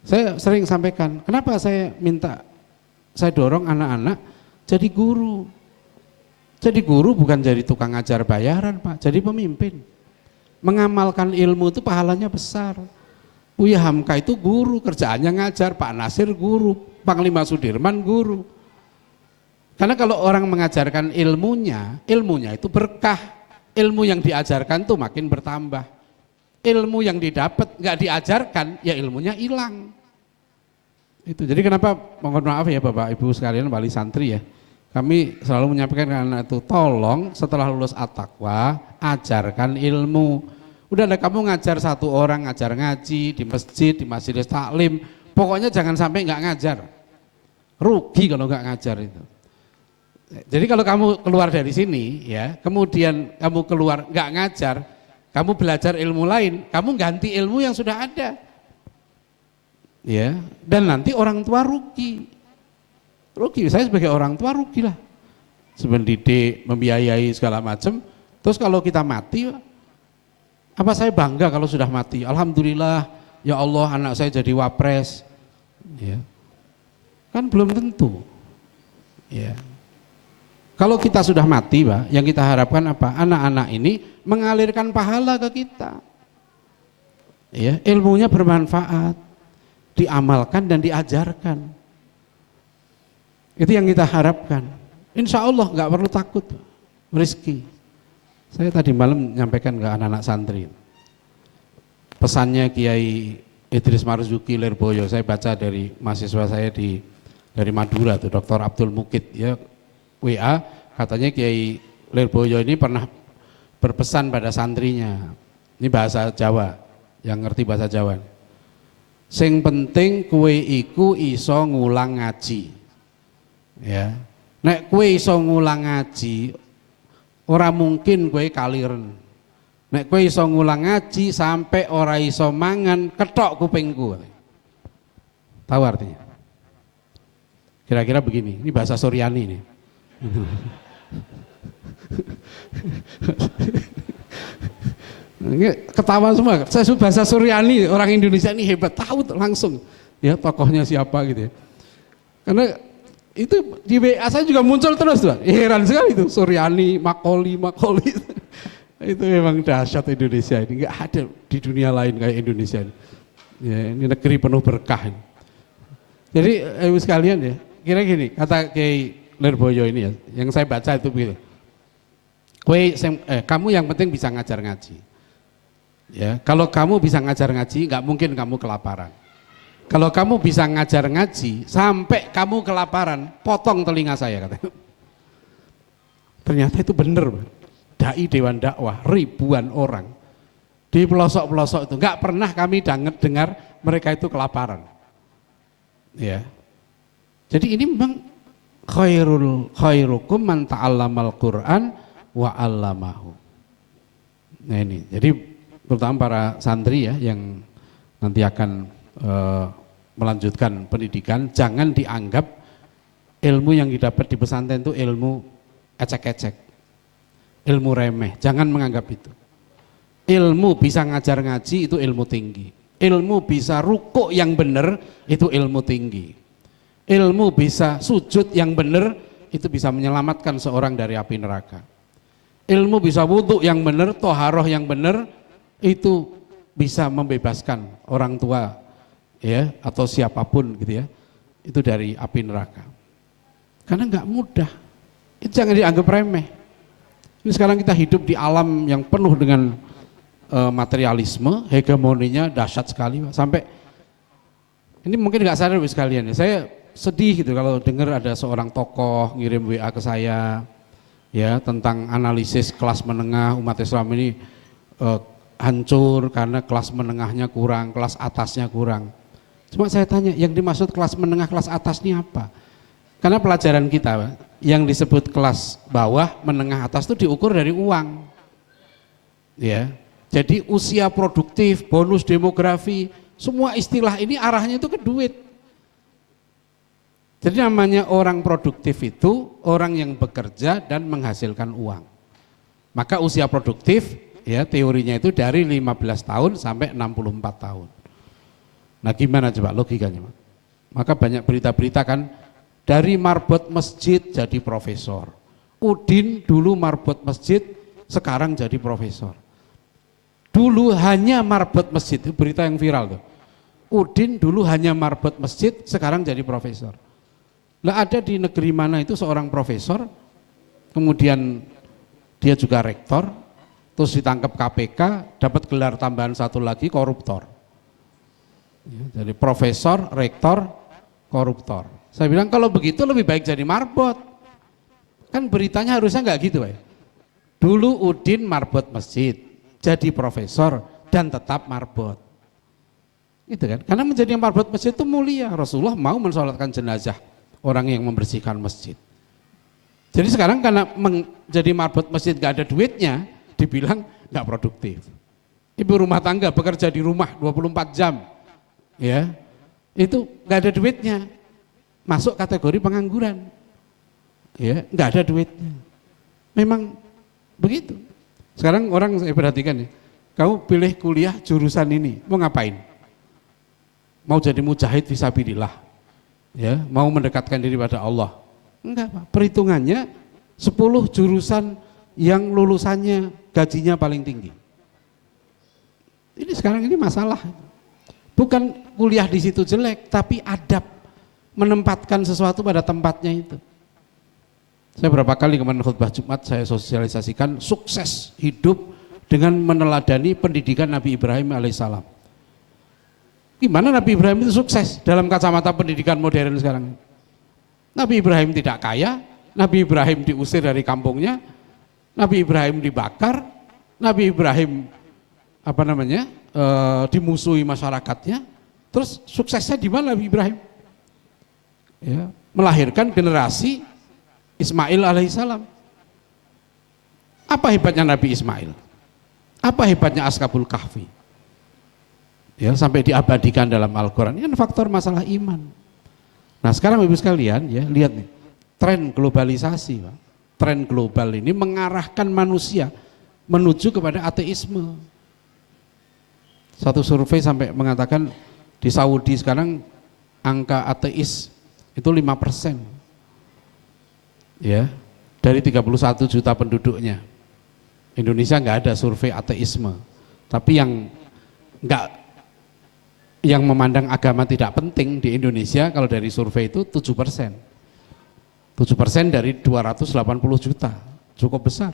Saya sering sampaikan, kenapa saya dorong anak-anak jadi guru. Jadi guru bukan jadi tukang ajar bayaran Pak, jadi pemimpin. Mengamalkan ilmu itu pahalanya besar. Buya Hamka itu guru, kerjaannya ngajar, Pak Nasir guru, Panglima Sudirman guru. Karena kalau orang mengajarkan ilmunya itu berkah. Ilmu yang diajarkan tuh makin bertambah. Ilmu yang didapat nggak diajarkan, ya ilmunya hilang. Itu. Jadi kenapa, mohon maaf ya Bapak Ibu sekalian, wali santri ya, kami selalu menyampaikan ke anak itu, tolong setelah lulus At-Taqwa, ajarkan ilmu. Udah ada kamu ngajar satu orang, ngajar ngaji di masjid, di majelis taklim, pokoknya jangan sampai nggak ngajar. Rugi kalau nggak ngajar itu. Jadi kalau kamu keluar dari sini ya, kemudian kamu keluar nggak ngajar, kamu belajar ilmu lain, kamu ganti ilmu yang sudah ada. Ya, dan nanti orang tua rugi. Rugi, saya sebagai orang tua rugi lah. Mendidik, membiayai segala macam. Terus kalau kita mati, apa saya bangga kalau sudah mati? Alhamdulillah, ya Allah anak saya jadi wapres. Ya. Kan belum tentu. Ya. Kalau kita sudah mati, Pak, yang kita harapkan apa? Anak-anak ini mengalirkan pahala ke kita. Ya, ilmunya bermanfaat, diamalkan dan diajarkan. Itu yang kita harapkan. Insya Allah nggak perlu takut rezeki. Saya tadi malam menyampaikan ke anak-anak santri. Pesannya Kiai Idris Marzuki Lirboyo, saya baca dari mahasiswa saya dari Madura tuh, Dr. Abdul Mukid ya, WA, katanya Kiai Lirboyo ini pernah berpesan pada santrinya. Ini bahasa Jawa, yang ngerti bahasa Jawa. Sing penting kue iku iso ngulang ngaji. Ya, nek kue iso ngulang ngaji, ora mungkin kue kaliren. Nek kue iso ngulang ngaji sampai ora iso mangan, ketok kupingku. Tahu artinya? Kira-kira begini, ini bahasa Suryani ini. Ini ketawa semua. Saya bahasa Suryani, orang Indonesia ini hebat, tahu langsung ya tokohnya siapa gitu ya. Karena Itu di WA saya juga muncul terus tuh. Heran sekali itu Suryani, Makoli. Itu memang dahsyat Indonesia ini, nggak ada di dunia lain kayak Indonesia ini. Ya, ini negeri penuh berkah ini. Jadi ibu sekalian ya, kira gini kata Kiai Lirboyo ini ya, yang saya baca itu begitu. Kamu yang penting bisa ngajar ngaji. Ya, kalau kamu bisa ngajar ngaji, nggak mungkin kamu kelaparan. Kalau kamu bisa ngajar ngaji, sampai kamu kelaparan, potong telinga saya katanya. Ternyata itu benar, dai Dewan Dakwah, ribuan orang di pelosok-pelosok itu, nggak pernah kami dengar mereka itu kelaparan. Ya, jadi ini memang khairukum man ta'allamal Qur'an wa 'allamahu. Nah ini, jadi terutama para santri ya yang nanti akan melanjutkan pendidikan, jangan dianggap ilmu yang didapat di pesantren itu ilmu ecek-ecek, ilmu remeh, jangan menganggap itu. Ilmu bisa ngajar ngaji itu ilmu tinggi, ilmu bisa rukuk yang benar itu ilmu tinggi, ilmu bisa sujud yang benar itu bisa menyelamatkan seorang dari api neraka, ilmu bisa wudhu yang benar, toharoh yang benar itu bisa membebaskan orang tua ya atau siapapun gitu ya itu dari api neraka, karena nggak mudah. Itu jangan dianggap remeh. Ini sekarang kita hidup di alam yang penuh dengan materialisme, hegemoninya dahsyat sekali Pak. Sampai ini mungkin nggak sadar sekalian ya, saya sedih gitu kalau dengar ada seorang tokoh ngirim WA ke saya ya tentang analisis kelas menengah umat Islam ini hancur karena kelas menengahnya kurang, kelas atasnya kurang. Cuma saya tanya, yang dimaksud kelas menengah, kelas atas ini apa? Karena pelajaran kita, Pak, yang disebut kelas bawah, menengah, atas itu diukur dari uang. Ya, jadi usia produktif, bonus demografi, semua istilah ini arahnya itu ke duit. Jadi namanya orang produktif itu orang yang bekerja dan menghasilkan uang. Maka usia produktif, ya teorinya itu dari 15 tahun sampai 64 tahun. Nah gimana coba logikanya? Maka banyak berita-berita kan dari marbot masjid jadi profesor. Udin dulu marbot masjid, sekarang jadi profesor. Dulu hanya marbot masjid, itu berita yang viral tuh. Udin dulu hanya marbot masjid, sekarang jadi profesor. Lah ada di negeri mana itu seorang profesor, kemudian dia juga rektor, terus ditangkap KPK, dapat gelar tambahan satu lagi koruptor. Ya, jadi profesor, rektor, koruptor. Saya bilang kalau begitu lebih baik jadi marbot. Kan beritanya harusnya nggak gitu ya. Dulu Udin marbot masjid, jadi profesor dan tetap marbot. Itu kan? Karena menjadi marbot masjid itu mulia. Rasulullah mau mensolatkan jenazah orang yang membersihkan masjid. Jadi sekarang karena menjadi marbot masjid nggak ada duitnya, dibilang nggak produktif. Ibu rumah tangga bekerja di rumah 24 jam. Ya, itu nggak ada duitnya, masuk kategori pengangguran, ya nggak ada duitnya, memang begitu. Sekarang orang saya perhatikan ya, kamu pilih kuliah jurusan ini, mau ngapain? Mau jadi mujahid fisabilillah, ya, mau mendekatkan diri pada Allah? Enggak Pak, perhitungannya 10 jurusan yang lulusannya gajinya paling tinggi. Ini sekarang ini masalah. Bukan kuliah di situ jelek, tapi adab menempatkan sesuatu pada tempatnya itu. Saya berapa kali kemarin khutbah Jumat saya sosialisasikan sukses hidup dengan meneladani pendidikan Nabi Ibrahim alaihissalam. Gimana Nabi Ibrahim itu sukses dalam kacamata pendidikan modern sekarang? Nabi Ibrahim tidak kaya, Nabi Ibrahim diusir dari kampungnya, Nabi Ibrahim dibakar, Nabi Ibrahim dimusuhi masyarakatnya, terus suksesnya di mana Nabi Ibrahim? Ya, melahirkan generasi Ismail alaihissalam. Apa hebatnya Nabi Ismail? Apa hebatnya Askabul Kahfi? Ya, sampai diabadikan dalam Al-Quran. Ini kan faktor masalah iman. Nah sekarang ibu sekalian ya lihat nih, tren globalisasi, Pak. Tren global ini mengarahkan manusia menuju kepada ateisme. Satu survei sampai mengatakan di Saudi sekarang angka ateis itu 5%. ya, dari 31 juta penduduknya. Indonesia nggak ada survei ateisme, tapi yang memandang agama tidak penting di Indonesia kalau dari survei itu 7%. 7% dari 280 juta, cukup besar.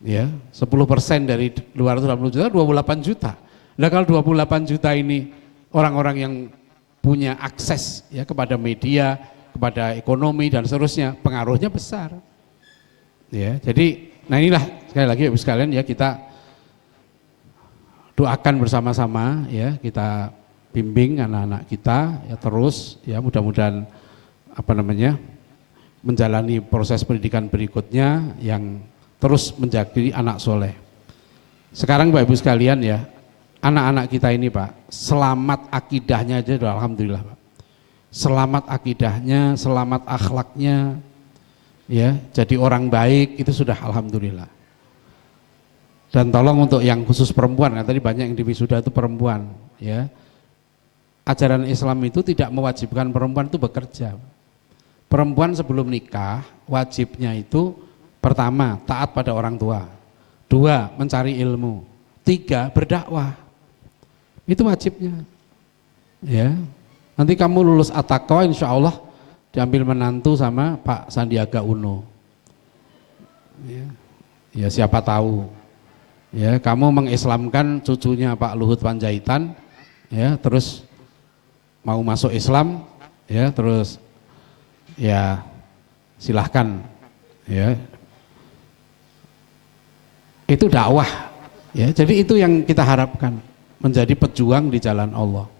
Ya, 10% dari 280 juta, 28 juta. Nah kalau 28 juta ini orang-orang yang punya akses ya kepada media, kepada ekonomi dan seterusnya, pengaruhnya besar. Ya, jadi nah inilah sekali lagi Ibu sekalian ya, kita doakan bersama-sama ya, kita bimbing anak-anak kita ya, terus ya mudah-mudahan menjalani proses pendidikan berikutnya yang terus menjadi anak soleh. Sekarang Bapak Ibu sekalian ya, anak-anak kita ini Pak, selamat akidahnya aja udah alhamdulillah Pak. Selamat akidahnya, selamat akhlaknya, ya jadi orang baik itu sudah alhamdulillah. Dan tolong untuk yang khusus perempuan, nah, tadi banyak yang di wisuda itu perempuan, ya. Ajaran Islam itu tidak mewajibkan perempuan itu bekerja. Perempuan sebelum nikah wajibnya itu pertama taat pada orang tua, 2 mencari ilmu, 3 berdakwah. Itu wajibnya. Ya. Nanti kamu lulus at-taqwa insya Allah diambil menantu sama Pak Sandiaga Uno. Ya siapa tahu. Ya, kamu mengislamkan cucunya Pak Luhut Panjaitan, ya terus mau masuk Islam, ya terus ya silahkan, ya itu dakwah, ya jadi itu yang kita harapkan, menjadi pejuang di jalan Allah.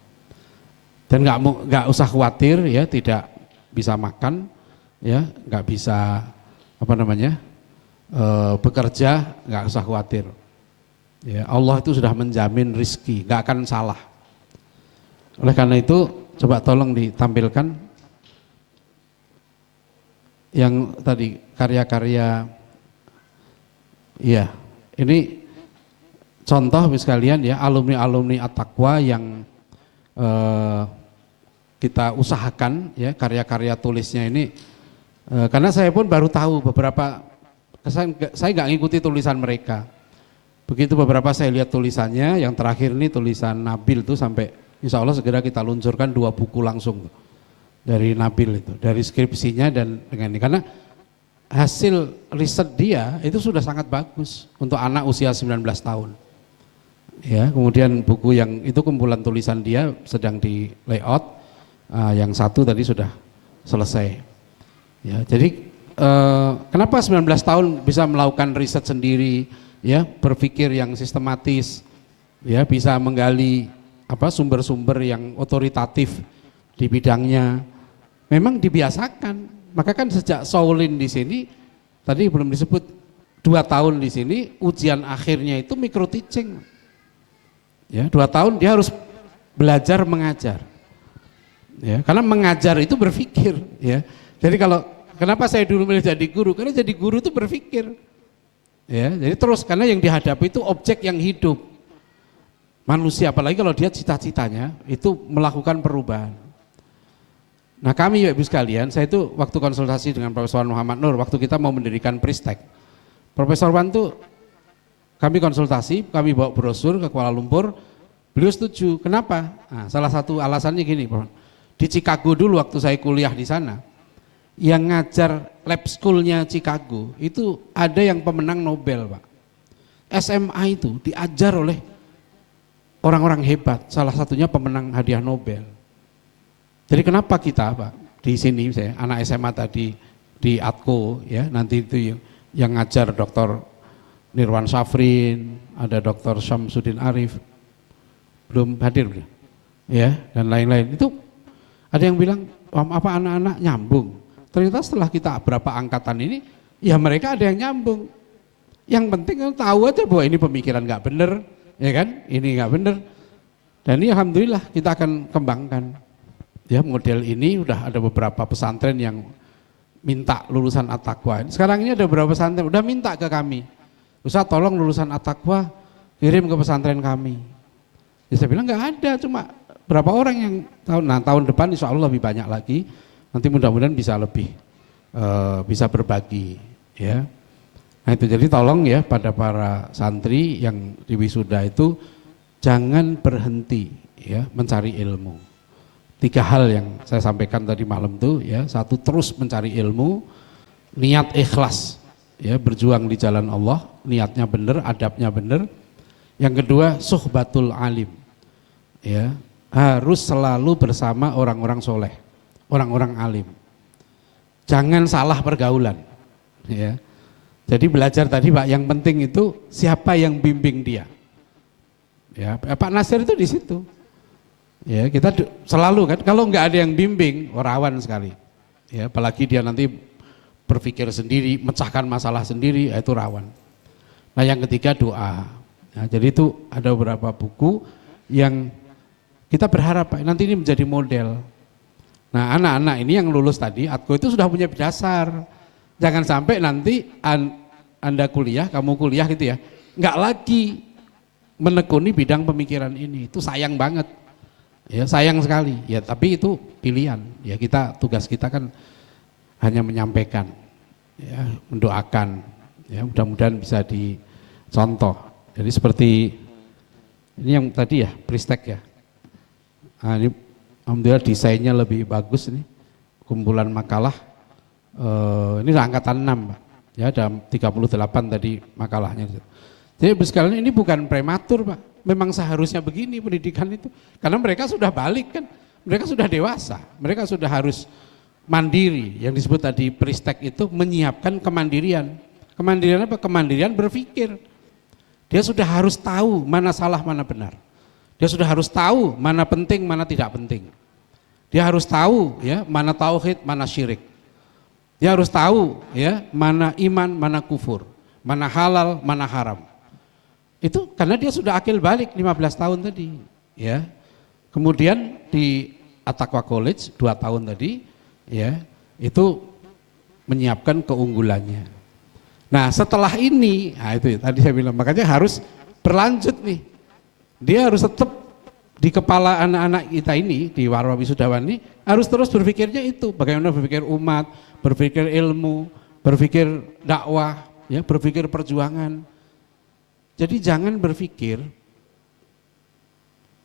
Dan nggak usah khawatir ya, tidak bisa makan, ya nggak bisa bekerja, nggak usah khawatir. Ya, Allah itu sudah menjamin rizki, nggak akan salah. Oleh karena itu coba tolong ditampilkan yang tadi karya-karya, ya ini contoh sekalian ya, alumni-alumni At-Taqwa yang kita usahakan ya karya-karya tulisnya ini, karena saya pun baru tahu beberapa, saya nggak ngikuti tulisan mereka. Begitu beberapa saya lihat tulisannya, yang terakhir ini tulisan Nabil tuh sampai insya Allah segera kita luncurkan 2 buku langsung tuh, dari Nabil itu, dari skripsinya dan dengan ini, karena hasil riset dia itu sudah sangat bagus untuk anak usia 19 tahun. Ya, kemudian buku yang itu kumpulan tulisan dia sedang di layout, yang satu tadi sudah selesai. Ya, jadi kenapa 19 tahun bisa melakukan riset sendiri? Ya, berpikir yang sistematis, ya bisa menggali sumber-sumber yang otoritatif di bidangnya. Memang dibiasakan. Maka kan sejak Shaolin di sini tadi belum disebut 2 tahun di sini ujian akhirnya itu micro teaching. Ya, 2 tahun dia harus belajar mengajar. Ya, karena mengajar itu berpikir, ya. Jadi kenapa saya dulu milih jadi guru? Karena jadi guru itu berpikir. Ya, jadi terus karena yang dihadapi itu objek yang hidup. Manusia, apalagi kalau dia cita-citanya itu melakukan perubahan. Nah kami Ibu sekalian, saya itu waktu konsultasi dengan Profesor Muhammad Nur, waktu kita mau mendirikan Pristek, Profesor Wan tuh kami konsultasi, kami bawa brosur ke Kuala Lumpur, beliau setuju. Kenapa? Nah, salah satu alasannya gini, di Chicago dulu waktu saya kuliah di sana, yang ngajar lab school-nya Chicago itu ada yang pemenang Nobel Pak. SMA itu diajar oleh orang-orang hebat, salah satunya pemenang hadiah Nobel. Jadi kenapa kita Pak di sini, saya anak SMA tadi di ATKO ya, nanti itu yang ngajar Dr. Nirwan Safrin, ada Dr. Syamsuddin Arif, belum hadir belum? Ya, dan lain-lain. Itu ada yang bilang apa anak-anak nyambung. Ternyata setelah kita berapa angkatan ini, ya mereka ada yang nyambung. Yang penting tahu aja bahwa ini pemikiran nggak bener, ya kan? Ini nggak bener. Dan ini alhamdulillah kita akan kembangkan. Ya model ini udah ada beberapa pesantren yang minta lulusan At-Taqwa. Sekarang ini ada beberapa pesantren udah minta ke kami, Ustaz tolong lulusan At-Taqwa kirim ke pesantren kami. Ya saya bilang nggak ada, cuma berapa orang yang tahun depan insya Allah lebih banyak lagi. Nanti mudah-mudahan bisa lebih bisa berbagi, ya. Nah itu jadi tolong ya pada para santri yang di wisuda itu jangan berhenti ya mencari ilmu. 3 hal yang saya sampaikan tadi malam tuh ya, 1 terus mencari ilmu, niat ikhlas ya berjuang di jalan Allah, niatnya benar, adabnya benar. Yang kedua suhbatul alim ya, harus selalu bersama orang-orang soleh, orang-orang alim. Jangan salah pergaulan ya. Jadi belajar tadi Pak, yang penting itu siapa yang bimbing dia. Ya, Pak Nasir itu di situ. Ya, kita selalu kan kalau nggak ada yang bimbing, rawan sekali. Ya, apalagi dia nanti berpikir sendiri, mecahkan masalah sendiri, itu rawan. Nah, yang ketiga doa. Nah, jadi itu ada beberapa buku yang kita berharap Pak, nanti ini menjadi model. Nah, anak-anak ini yang lulus tadi, ATKO itu sudah punya dasar. Jangan sampai nanti Anda kuliah, kamu kuliah gitu ya, nggak lagi menekuni bidang pemikiran ini, itu sayang banget, ya sayang sekali. Ya tapi itu pilihan. Ya tugas kita kan hanya menyampaikan, ya mendoakan, ya mudah-mudahan bisa dicontoh. Jadi seperti ini yang tadi ya, Pristek ya. Nah, ini alhamdulillah desainnya lebih bagus nih, kumpulan makalah. Ini angkatan 6 Pak. Ya ada 38 tadi makalahnya. Jadi sekalian ini bukan prematur Pak, memang seharusnya begini pendidikan itu. Karena mereka sudah balik kan, mereka sudah dewasa, mereka sudah harus mandiri. Yang disebut tadi Pristek itu menyiapkan kemandirian. Kemandirian apa? Kemandirian berpikir. Dia sudah harus tahu mana salah, mana benar. Dia sudah harus tahu mana penting, mana tidak penting. Dia harus tahu ya mana tauhid, mana syirik. Dia harus tahu ya mana iman, mana kufur, mana halal, mana haram. Itu karena dia sudah akil balik 15 tahun tadi, ya. Kemudian di At-Taqwa College 2 tahun tadi, ya, itu menyiapkan keunggulannya. Nah, setelah ini, nah itu tadi saya bilang makanya harus berlanjut nih. Dia harus tetap di kepala anak-anak kita ini di Warwa Wisudawan ini harus terus berpikirnya itu, bagaimana berpikir umat, berpikir ilmu, berpikir dakwah, ya, berpikir perjuangan. Jadi jangan berpikir,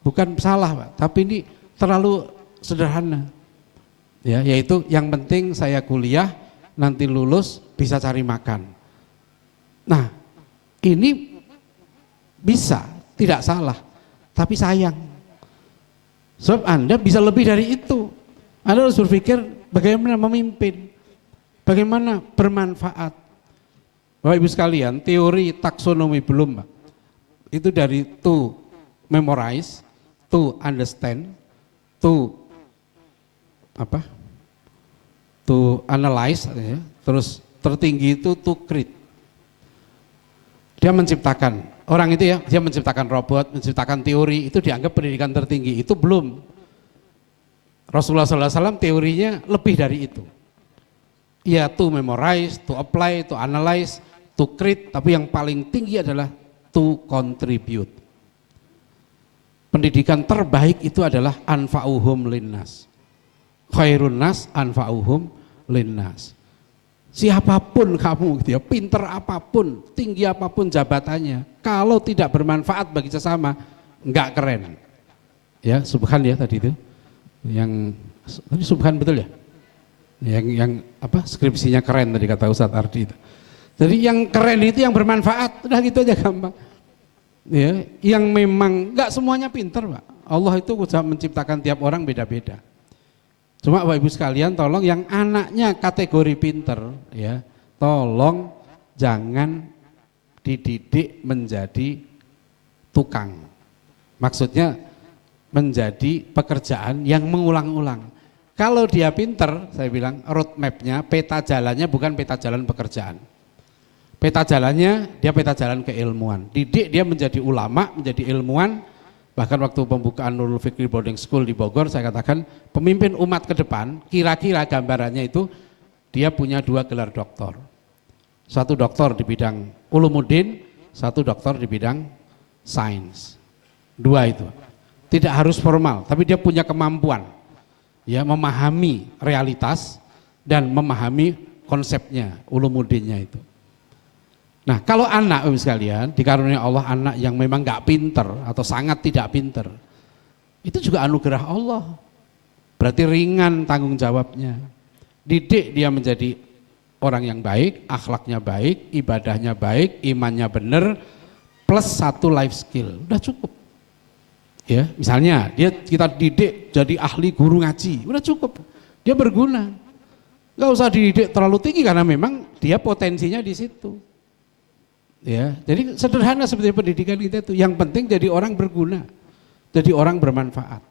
bukan salah Pak, tapi ini terlalu sederhana. Ya, yaitu yang penting saya kuliah, nanti lulus bisa cari makan. Nah, ini bisa, tidak salah, tapi sayang. Sebab Anda bisa lebih dari itu. Anda harus berpikir bagaimana memimpin, bagaimana bermanfaat. Bapak Ibu sekalian, teori taksonomi belum Pak. Itu dari to memorize, to understand, to apa? To analyze, ya. Terus tertinggi itu to create. Dia menciptakan, orang itu ya, dia menciptakan robot, menciptakan teori, itu dianggap pendidikan tertinggi. Itu belum. Rasulullah SAW teorinya lebih dari itu. Ya to memorize, to apply, to analyze, to create, tapi yang paling tinggi adalah to contribute. Pendidikan terbaik itu adalah anfa'uhum linnas. Khairun nas anfa'uhum linnas. Siapapun kamu gitu ya, pinter apapun, tinggi apapun jabatannya, kalau tidak bermanfaat bagi sesama, enggak keren. Ya, subhan ya tadi itu. Yang tadi subhan betul ya? Yang apa skripsinya keren tadi kata Ustadz Ardi itu. Jadi yang keren itu yang bermanfaat, udah gitu aja gampang. Ya, yang memang enggak semuanya pinter Pak. Allah itu sudah menciptakan tiap orang beda-beda. Cuma Bapak Ibu sekalian tolong yang anaknya kategori pinter ya, tolong jangan dididik menjadi tukang. Maksudnya menjadi pekerjaan yang mengulang-ulang. Kalau dia pinter, saya bilang roadmap-nya, peta jalannya bukan peta jalan pekerjaan. Peta jalannya dia peta jalan keilmuan. Didik dia menjadi ulama, menjadi ilmuwan. Bahkan waktu pembukaan Nurul Fikri Boarding School di Bogor, saya katakan pemimpin umat ke depan, kira-kira gambarannya itu dia punya 2 gelar doktor. 1 doktor di bidang ulumuddin, 1 doktor di bidang sains. 2 itu. Tidak harus formal, tapi dia punya kemampuan ya memahami realitas dan memahami konsepnya, ulumuddinnya itu. Nah kalau anak sekalian dikaruniai Allah anak yang memang nggak pinter atau sangat tidak pinter, itu juga anugerah Allah. Berarti ringan tanggung jawabnya. Didik dia menjadi orang yang baik, akhlaknya baik, ibadahnya baik, imannya benar, plus satu life skill, udah cukup. Ya, misalnya kita didik jadi ahli guru ngaji, udah cukup. Dia berguna. Gak usah dididik terlalu tinggi karena memang dia potensinya di situ. Ya, jadi sederhana seperti pendidikan kita itu. Yang penting jadi orang berguna, jadi orang bermanfaat.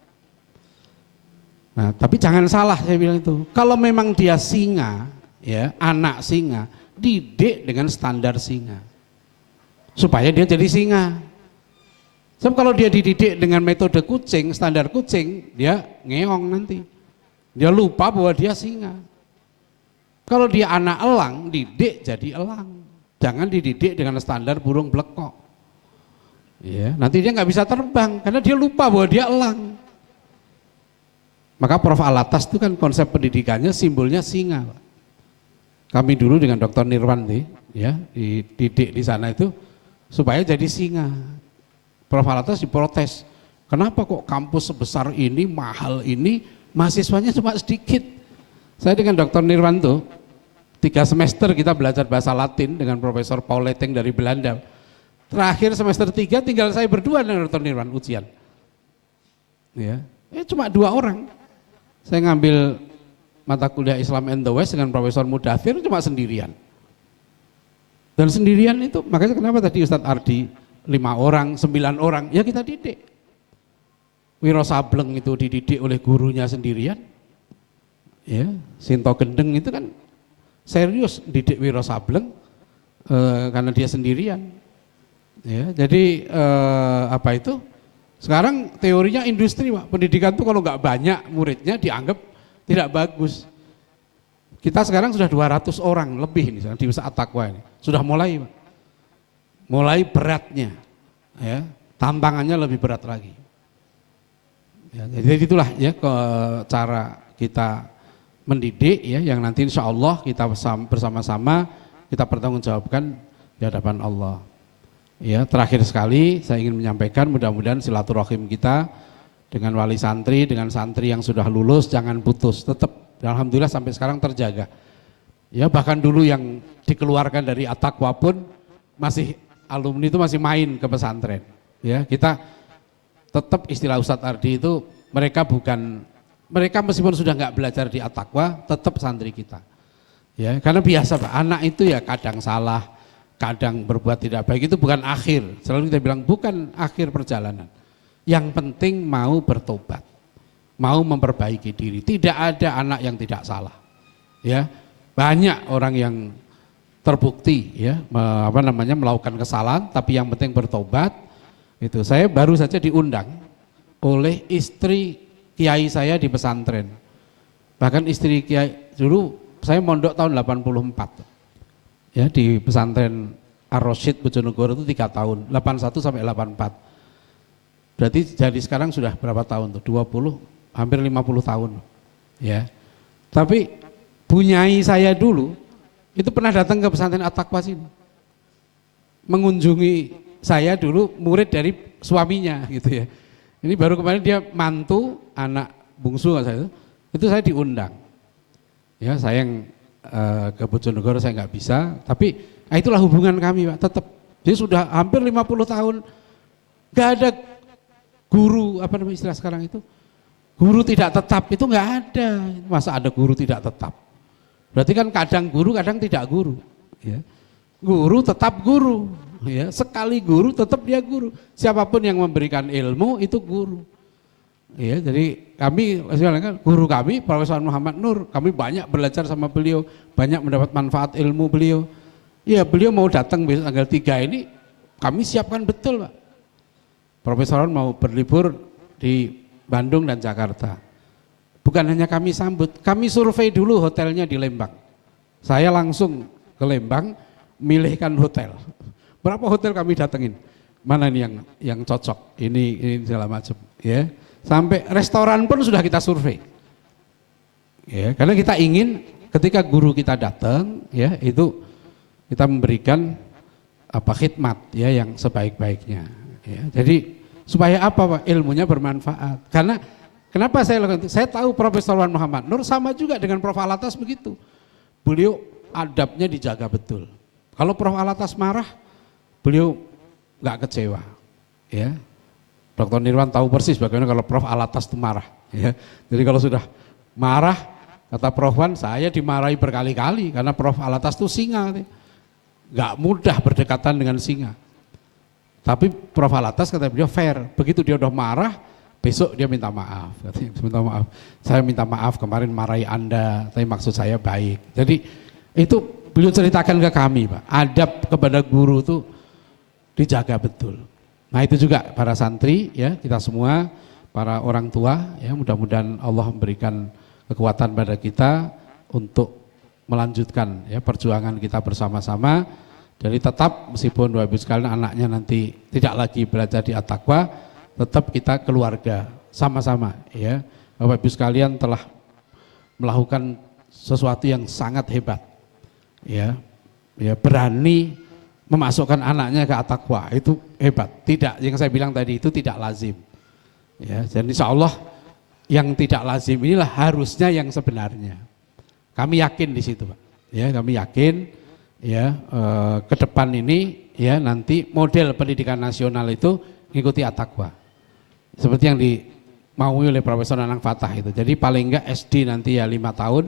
Nah, tapi jangan salah saya bilang itu. Kalau memang dia singa, ya anak singa, didik dengan standar singa, supaya dia jadi singa. Sebab kalau dia dididik dengan metode kucing, standar kucing, dia ngeong nanti. Dia lupa bahwa dia singa. Kalau dia anak elang, didik jadi elang. Jangan dididik dengan standar burung blekok. Ya, nanti dia nggak bisa terbang karena dia lupa bahwa dia elang. Maka Prof. Alatas itu kan konsep pendidikannya simbolnya singa. Kami dulu dengan Dr. Nirwanti, ya, dididik di sana itu supaya jadi singa. Prof. Alatas diprotes, kenapa kok kampus sebesar ini, mahal ini, mahasiswanya cuma sedikit. Saya dengan Dr. Nirwanto, 3 semester kita belajar bahasa Latin dengan Profesor Paul Leteng dari Belanda. Terakhir semester 3 tinggal saya berdua dengan Dr. Nirwan ujian. Ya, cuma 2 orang. Saya ngambil mata kuliah Islam and the West dengan Profesor Mudathir cuma sendirian. Dan sendirian itu, makanya kenapa tadi Ustadz Ardi 5 orang, 9 orang, ya kita didik. Wiro Sableng itu dididik oleh gurunya sendirian. Ya, Sinto Gendeng itu kan serius didik Wiro Sableng karena dia sendirian. Ya, jadi apa itu? Sekarang teorinya industri, Pak. Pendidikan itu kalau nggak banyak muridnya dianggap tidak bagus. Kita sekarang sudah 200 orang lebih nih di Usaha At-Taqwa ini. Sudah mulai, Pak. Mulai beratnya, ya, tantangannya lebih berat lagi. Ya, jadi itulah ya cara kita mendidik ya, yang nanti insya Allah kita bersama-sama kita pertanggungjawabkan di hadapan Allah. Ya, terakhir sekali saya ingin menyampaikan mudah-mudahan silaturahim kita dengan wali santri, dengan santri yang sudah lulus jangan putus, tetap. Alhamdulillah sampai sekarang terjaga. Ya, bahkan dulu yang dikeluarkan dari At-Taqwa pun masih alumni itu masih main ke pesantren. Ya, kita tetap istilah Ustadz Ardi itu mereka meskipun sudah nggak belajar di At-Taqwa tetap santri kita. Ya, karena biasa Pak, anak itu ya kadang salah, kadang berbuat tidak baik, itu bukan akhir. Selalu kita bilang bukan akhir perjalanan. Yang penting mau bertobat, mau memperbaiki diri. Tidak ada anak yang tidak salah. Ya, banyak orang yang terbukti ya melakukan kesalahan, tapi yang penting bertobat. Itu saya baru saja diundang oleh istri kiai saya di pesantren. Bahkan istri kiai dulu saya mondok tahun 84. Ya, di pesantren Ar-Rasyid Bojonegoro itu 3 tahun, 81 sampai 84. Berarti jadi sekarang sudah berapa tahun tuh? 20, hampir 50 tahun. Ya. Tapi bunyai saya dulu itu pernah datang ke pesantren At-Taqwa sini. Mengunjungi saya dulu murid dari suaminya gitu ya. Ini baru kemarin dia mantu anak bungsu saya itu saya diundang. Ya, saya yang ke Bojonegoro saya nggak bisa, tapi itulah hubungan kami Pak, tetap. Jadi sudah hampir 50 tahun nggak ada guru, apa namanya istilah sekarang itu, guru tidak tetap itu nggak ada. Masa ada guru tidak tetap? Berarti kan kadang guru, kadang tidak guru. Ya. Guru tetap guru, ya. Sekali guru tetap dia guru. Siapapun yang memberikan ilmu itu guru. Ya, jadi kami, guru kami Profesor Muhammad Nur, kami banyak belajar sama beliau, banyak mendapat manfaat ilmu beliau. Ya, beliau mau datang besok tanggal 3 ini, kami siapkan betul Pak. Profesor mau berlibur di Bandung dan Jakarta. Bukan hanya kami sambut, kami survei dulu hotelnya di Lembang. Saya langsung ke Lembang, milihkan hotel. Berapa hotel kami datengin? Mana ini yang cocok? Ini segala macam, ya. Sampai restoran pun sudah kita survei. Ya, karena kita ingin ketika guru kita datang ya itu kita memberikan khidmat ya yang sebaik-baiknya ya. Jadi supaya apa Pak? Ilmunya bermanfaat. Karena kenapa saya lakukan itu? Saya tahu Profesor Wan Muhammad Nur sama juga dengan Prof. Alatas begitu. Beliau adabnya dijaga betul. Kalau Prof. Alatas marah, beliau nggak kecewa. Ya, Dr. Nirwan tahu persis bagaimana kalau Prof. Alatas itu marah. Ya, jadi kalau sudah marah, kata Prof. Wan, saya dimarahi berkali-kali karena Prof. Alatas itu singa, nggak mudah berdekatan dengan singa. Tapi Prof. Alatas kata beliau fair, begitu dia udah marah, besok dia minta maaf. Katanya, minta maaf. Saya minta maaf kemarin marahi Anda, tapi maksud saya baik. Jadi itu beliau ceritakan ke kami, Pak. Adab kepada guru itu dijaga betul. Nah itu juga para santri ya, kita semua para orang tua ya, mudah-mudahan Allah memberikan kekuatan pada kita untuk melanjutkan ya perjuangan kita bersama-sama. Jadi tetap meskipun Bapak Ibu sekalian anaknya nanti tidak lagi belajar di At-Taqwa, tetap kita keluarga sama-sama ya. Bapak Ibu sekalian telah melakukan sesuatu yang sangat hebat ya. Ya berani memasukkan anaknya ke At-Taqwa, itu hebat. Tidak, yang saya bilang tadi itu tidak lazim. Ya, dan insya Allah yang tidak lazim inilah harusnya yang sebenarnya. Kami yakin di situ, Pak. Ya, kami yakin ya ke depan ini ya nanti model pendidikan nasional itu mengikuti At-Taqwa. Seperti yang dimaui oleh Profesor Nanang Fatah itu. Jadi paling enggak SD nanti ya 5 tahun,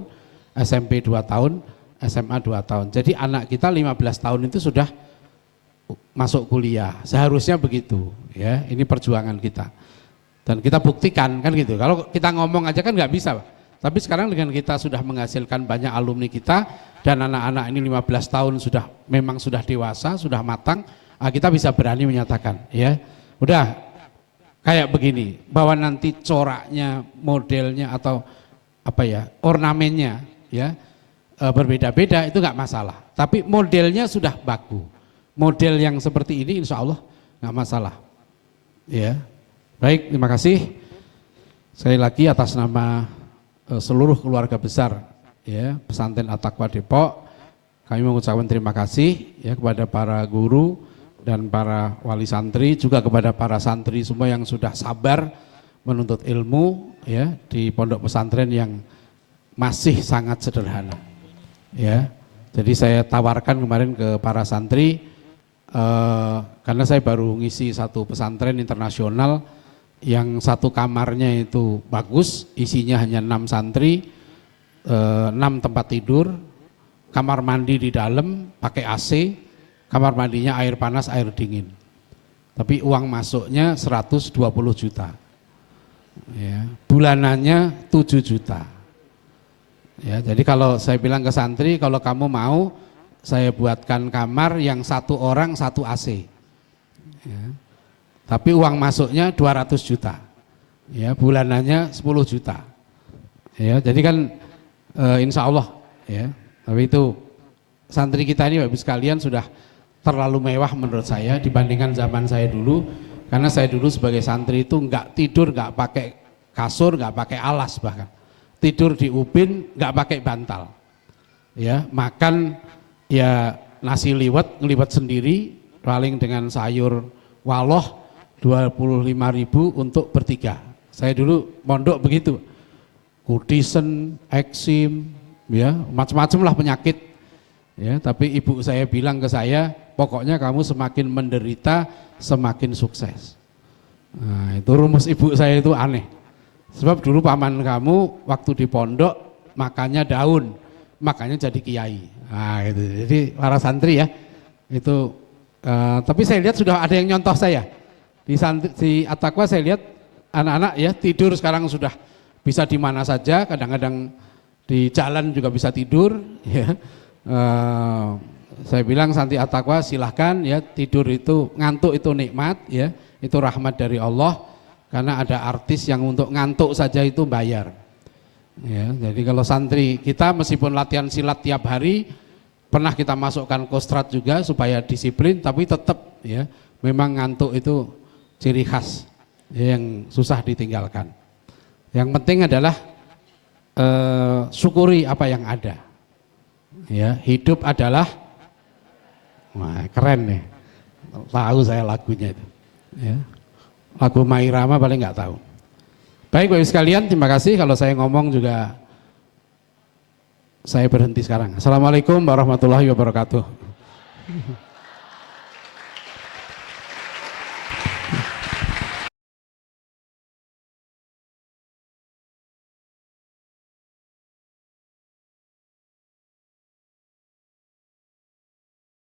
SMP 2 tahun, SMA 2 tahun. Jadi anak kita 15 tahun itu sudah masuk kuliah. Seharusnya begitu ya. Ini perjuangan kita. Dan kita buktikan kan gitu. Kalau kita ngomong aja kan nggak bisa, Pak. Tapi sekarang dengan kita sudah menghasilkan banyak alumni kita dan anak-anak ini 15 tahun memang sudah dewasa, sudah matang, kita bisa berani menyatakan ya. Udah kayak begini, bahwa nanti coraknya, modelnya atau ornamennya ya berbeda-beda itu nggak masalah. Tapi modelnya sudah baku. Model yang seperti ini insya Allah nggak masalah. Ya. Baik, terima kasih. Sekali lagi atas nama seluruh keluarga besar ya Pesantren At-Taqwa Depok, kami mengucapkan terima kasih ya kepada para guru dan para wali santri, juga kepada para santri semua yang sudah sabar menuntut ilmu ya di pondok pesantren yang masih sangat sederhana. Ya. Jadi saya tawarkan kemarin ke para santri karena saya baru ngisi satu pesantren internasional yang satu kamarnya itu bagus, isinya hanya 6 santri, 6 tempat tidur, kamar mandi di dalam pakai AC, kamar mandinya air panas, air dingin. Tapi uang masuknya 120 juta. Ya, bulanannya 7 juta. Ya, jadi kalau saya bilang ke santri, kalau kamu mau saya buatkan kamar yang 1 orang 1 AC. Ya. Tapi uang masuknya 200 juta, ya bulanannya 10 juta, ya jadi kan insya Allah, ya. Tapi itu santri kita ini Bapak Ibu sekalian sudah terlalu mewah menurut saya dibandingkan zaman saya dulu, karena saya dulu sebagai santri itu nggak tidur nggak pakai kasur, nggak pakai alas, bahkan tidur di ubin nggak pakai bantal, ya makan ya nasi liwet ngeliwet sendiri paling dengan sayur waloh 25.000 untuk bertiga. Saya dulu mondok begitu, kudisen, eksim, ya macam-macam lah penyakit. Ya, tapi ibu saya bilang ke saya, pokoknya kamu semakin menderita, semakin sukses. Nah, itu rumus ibu saya itu aneh. Sebab dulu paman kamu waktu di pondok makannya daun, makanya jadi kiai. Nah, itu. Jadi para santri ya, itu. Tapi saya lihat sudah ada yang nyontoh saya. Di At-Taqwa saya lihat anak-anak ya tidur sekarang sudah bisa di mana saja, kadang-kadang di jalan juga bisa tidur. Ya. Saya bilang santri At-Taqwa silahkan ya, tidur itu ngantuk itu nikmat ya, itu rahmat dari Allah, karena ada artis yang untuk ngantuk saja itu bayar. Ya, jadi kalau santri kita meskipun latihan silat tiap hari, pernah kita masukkan kostrat juga supaya disiplin, tapi tetap ya memang ngantuk itu ciri khas yang susah ditinggalkan. Yang penting adalah syukuri apa yang ada. Ya, hidup adalah, wah keren nih, tahu saya lagunya itu. Ya. Lagu Mairama paling nggak tahu. Baik Bapak Ibu sekalian, terima kasih. Kalau saya ngomong juga saya berhenti sekarang. Assalamualaikum warahmatullahi wabarakatuh.